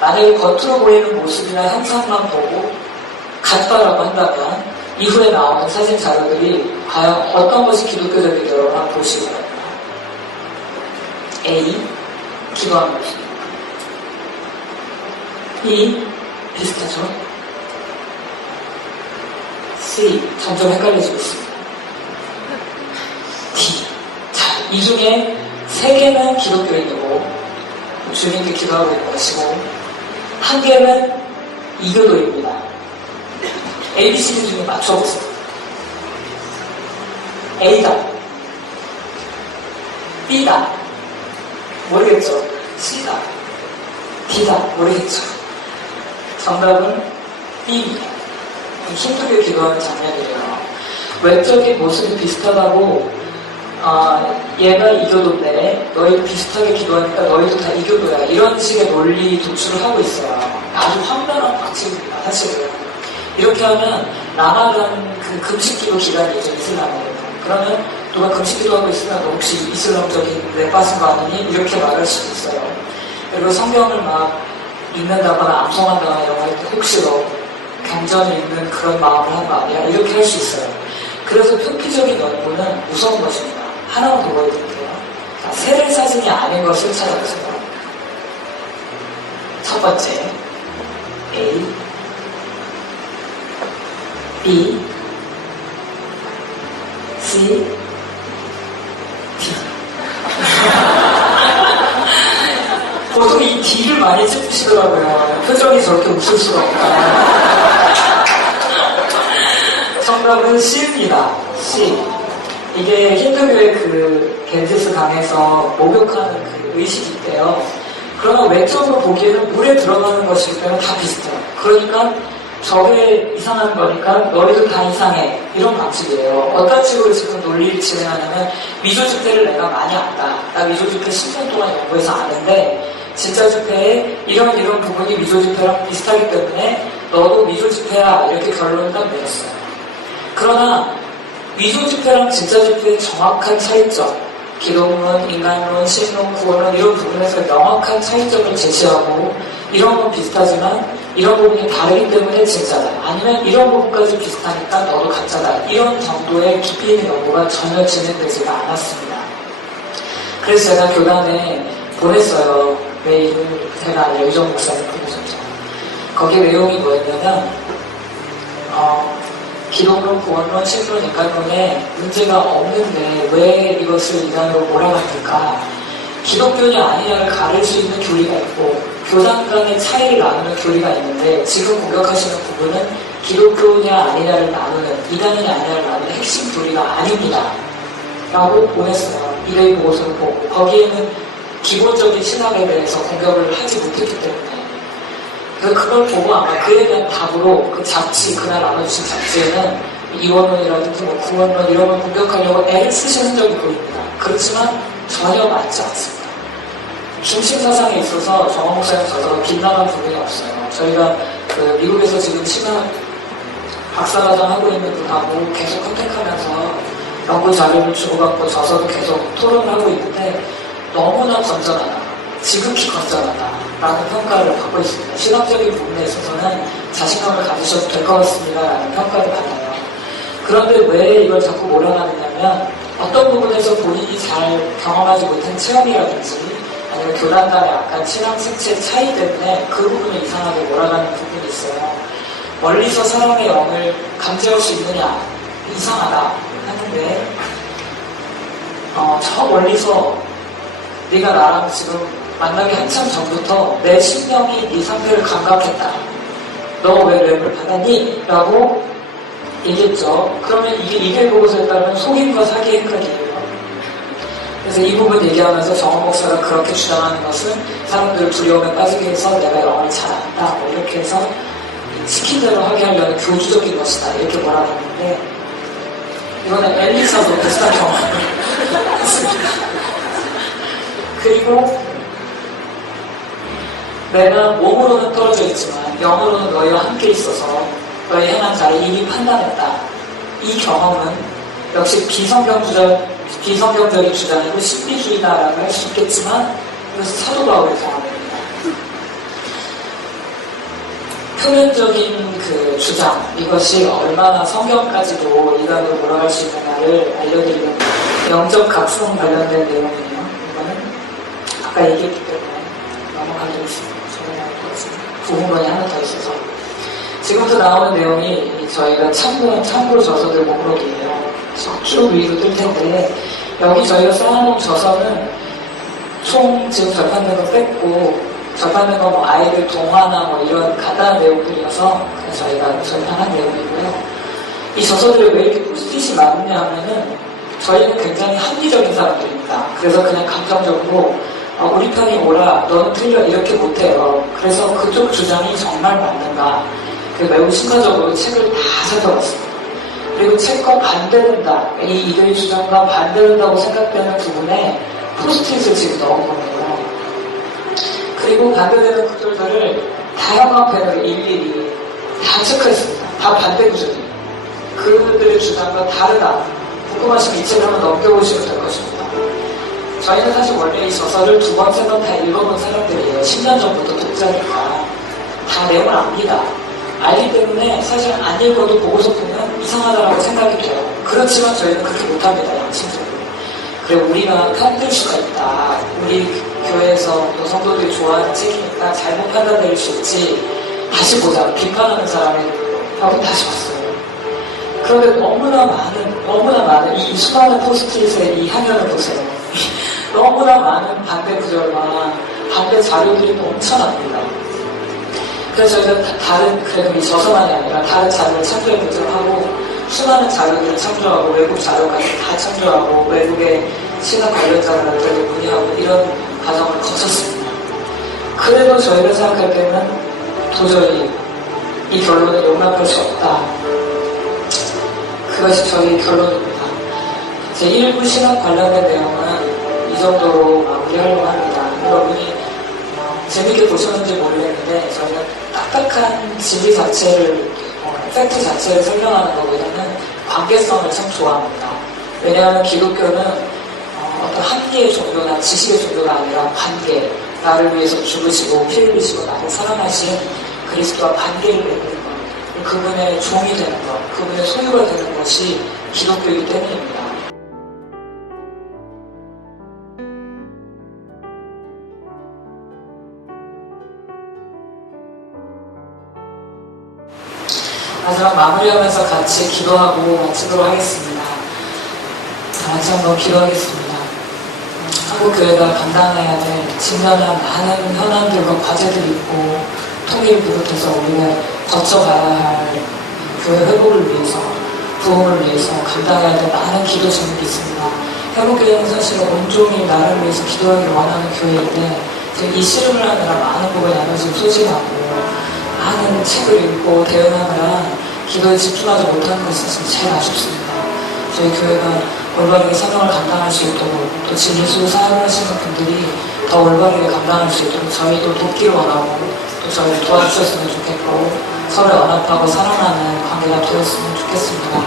만약에 겉으로 보이는 모습이나 형상만 보고 같다라고 한다면 이후에 나오는 사진 자료들이 과연 어떤 것이 기독교적이냐고 한번 보시기 바랍니다. A. 기도하는 모습. B. 비슷하죠? C. 점점 헷갈려지고 있습니다. D. 자, 이 중에 3개는 기독교인이고 주님께 기도하고 있는 것이고 1개는 이교도입니다. ABCD 중에 맞춰보세요. A다. B다. 모르겠죠? C다. D다. 모르겠죠? 정답은 B입니다. 힘들게 기도하는 장면이에요. 외적인 모습이 비슷하다고 얘가 이교도인데 너희도 비슷하게 기도하니까 너희도 다 이교도야. 이런 식의 논리 도출을 하고 있어요. 아주 황당한 방식입니다. 사실은. 이렇게 하면 라마단 그 금식기도 기간이 이제 이슬람이에요. 그러면 누가 금식기도 하고 있으면 너 혹시 이슬람적인 랩바신 거 아니니? 이렇게 말할 수도 있어요. 그리고 성경을 막 읽는다거나 암송한다거나 이런 거 할 때 혹시 너 경전을 읽는 그런 마음을 한 거 아니야? 이렇게 할 수 있어요. 그래서 표피적인 연구는 무서운 것입니다. 하나만 더 보여드릴게요. 자, 세례 사진이 아닌 것을 찾아보세요. 첫 번째 A, B, C, D. 보통 이 D를 많이 찝으시더라고요. 표정이 저렇게 웃을 수가 없다. 정답은 C입니다. C. 이게 힌두교의 그 겐지스 강에서 목욕하는 그 의식이 있대요. 그러나 외적으로 보기에는 물에 들어가는 것이기 때문에 다 비슷해요. 그러니까 저게 이상한 거니까 너희도 다 이상해. 이런 방식이에요. 어떤 식으로 지금 논리를 진행하냐면 미조 집회를 내가 많이 안다. 나 미조 집회 10년 동안 연구해서 아는데 진짜 집회에 이런 부분이 미조 집회랑 비슷하기 때문에 너도 미조 집회야. 이렇게 결론을 딱 내렸어요. 그러나 미조 집회랑 진짜 집회의 정확한 차이점, 기독론, 인간론, 신론, 구원론 이런 부분에서 명확한 차이점을 제시하고 이런 건 비슷하지만 이런 부분이 다르기 때문에 진짜다. 아니면 이런 부분까지 비슷하니까 너도 가짜다. 이런 정도의 깊이 있는 연구가 전혀 진행되지가 않았습니다. 그래서 제가 교단에 보냈어요. 메일을 제가 여기정 목사님 보내셨죠. 거기 내용이 뭐였냐면 기독론, 구원론, 신론, 인간론에 문제가 없는데 왜 이것을 이단으로 몰아갑니까? 기독교냐 아니냐를 가릴 수 있는 교리가 있고 교단 간의 차이를 나누는 교리가 있는데 지금 공격하시는 부분은 기독교냐 아니냐를 나누는 이단이냐 아니냐를 나누는 핵심 교리가 아닙니다. 라고 보냈어요. 이레이 보고서를 보고 거기에는 기본적인 신학에 대해서 공격을 하지 못했기 때문에 그걸 보고 아마 그에 대한 답으로 그 잡지, 그날 나눠주신 잡지에는 이원론이라든지 뭐 구원론 이런 걸 공격하려고 애를 쓰시는 적이 보입니다. 그렇지만 전혀 맞지 않습니다. 중심 사상에 있어서 정원 목사님 저서 빗나간 부분이 없어요. 저희가 그 미국에서 지금 신학 박사과정 하고 있는 분하고 계속 컨택하면서 연구 자료를 주고받고 저서도 계속 토론을 하고 있는데 너무나 건전하다. 지극히 건전하다라는 평가를 받고 있습니다. 신학적인 부분에 있어서는 자신감을 가지셔도 될 것 같습니다라는 평가를 받아요. 그런데 왜 이걸 자꾸 몰아가느냐면 어떤 부분에서 본인이 잘 경험하지 못한 체험이라든지 아니면 교단 간의 약간 신앙 색채 차이 때문에 그 부분을 이상하게 몰아가는 부분이 있어요. 멀리서 사람의 영을 감지할 수 있느냐 이상하다 하는데 저 멀리서 네가 나랑 지금 만나기 한참 전부터 내 심령이 네 상태를 감각했다. 너 왜 랩을 받았니? 라고 얘기했죠. 그러면 이게 이길 보고서에 따르면 속임과 사기의 헷갈이에요. 그래서 이 부분 얘기하면서 정원 목사가 그렇게 주장하는 것은 사람들 두려움에 빠지게 해서 내가 영어를 잘 안다. 뭐 이렇게 해서 시킨 대로 하게 하려는 교주적인 것이다. 이렇게 몰아봤는데 이거는 엘리사도 비슷한 경험을 했습니다. 그리고 내가 몸으로는 떨어져 있지만 영으로는 너희와 함께 있어서 너희 행한 자를 이미 판단했다. 이 경험은 역시 비성경적인 주장이고 신비주의다라고 할 수 있겠지만 이것은 사도 바울의 경험입니다. 표면적인 그 주장, 이것이 얼마나 성경까지도 이단으로 몰아갈 수 있느냐를 알려드리는 영적 각성 관련된 내용이에요. 이거는 아까 얘기했기 때문에 넘어가도록 했습니다. 부분권이 하나 더 있어서 지금부터 나오는 내용이 저희가 참고 저서들 목록이에요. 쭉 위로 뜰 텐데 여기 저희가 쌓아놓은 저서는 총 지금 접한된 거 뺐고 접한된 거 뭐 아이들 동화나 뭐 이런 간단한 내용들이어서 저희가 전환한 내용이고요. 이 저서들이 왜 이렇게 포스트잇이 많느냐 하면은 저희는 굉장히 합리적인 사람들입니다. 그래서 그냥 감정적으로 우리 편이 옳아, 너는 틀려 이렇게 못해요. 그래서 그쪽 주장이 정말 맞는가 매우 순간적으로 책을 다 살펴봤습니다. 그리고 책과 반대된다, 이 이들의 주장과 반대된다고 생각되는 부분에 포스트잇을 지금 넣어보고요. 그리고 반대되는 구절들을 다양한 펜으로 일일이 다 체크했습니다. 다 반대 구조입니다. 그분들의 주장과 다르다. 궁금하시면 이 책을 한번 넘겨보시면 될 것입니다. 저희는 사실 원래 이 저서를 2번, 3번 다 읽어본 사람들이에요. 10년 전부터 독자니까 다 내용을 압니다. 알기 때문에 사실 안 읽어도 보고서 보면 이상하다라고 생각이 돼요. 그렇지만 저희는 그렇게 못합니다. 양심적으로. 그래, 우리가 편들 수가 있다. 우리 교회에서 또 성도들이 좋아하는 책이니까 잘못 판단될 수 있지. 다시 보자. 비판하는 사람이 하고 다시 봤어요. 그런데 너무나 많은 이 수많은 포스트잇의 이 향연을 보세요. 너무나 많은 반대 구절과 반대 자료들이 넘쳐납니다. 그래서 저희는 그래도 이 저서만이 아니라 다른 자료를 참조해보도록 하고, 수많은 자료들을 참조하고, 외국 자료까지 다 참조하고, 외국의 신학 관련자들한테도 문의하고, 이런 과정을 거쳤습니다. 그래도 저희가 생각할 때는 도저히 이 결론을 용납할 수 없다. 그것이 저희 결론입니다. 제 1부 신학 관련된 내용은 이 정도로 마무리하려고 합니다. 여러분이 재밌게 보셨는지 모르겠는데 저는 딱딱한 진리 자체를, 팩트 자체를 설명하는 것보다는 관계성을 참 좋아합니다. 왜냐하면 기독교는 어떤 한계의 종교나 지식의 종교가 아니라 관계, 나를 위해서 죽으시고 피 흘리시고 나를 사랑하신 그리스도와 관계를 맺는 것, 그분의 종이 되는 것, 그분의 소유가 되는 것이 기독교이기 때문입니다. 마지막 마무리하면서 같이 기도하고 마치도록 하겠습니다. 다 같이 한번 기도하겠습니다. 한국교회가 감당해야 될 직면한 많은 현안들과 과제들이 있고, 통일을 비롯해서 우리가 거쳐가야 할 교회 회복을 위해서, 부흥을 위해서 감당해야 될 많은 기도 제목이 있습니다. 회복교회는 사실 온종일 나를 위해서 기도하기를 원하는 교회인데, 이 씨름을 하느라 많은 부분이 나눠지고 소진하고, 많은 책을 읽고 대응하느라 기도에 집중하지 못하는 것이 사실 제일 아쉽습니다. 저희 교회가 올바르게 사명을 감당할 수 있도록, 또 진리수로 사역을 하시는 분들이 더 올바르게 감당할 수 있도록 저희도 돕기를 원하고, 또 저희를 도와주셨으면 좋겠고, 서로 연합하고 사랑하는 관계가 되었으면 좋겠습니다.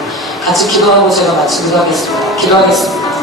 같이 기도하고 제가 마치기로 하겠습니다. 기도하겠습니다.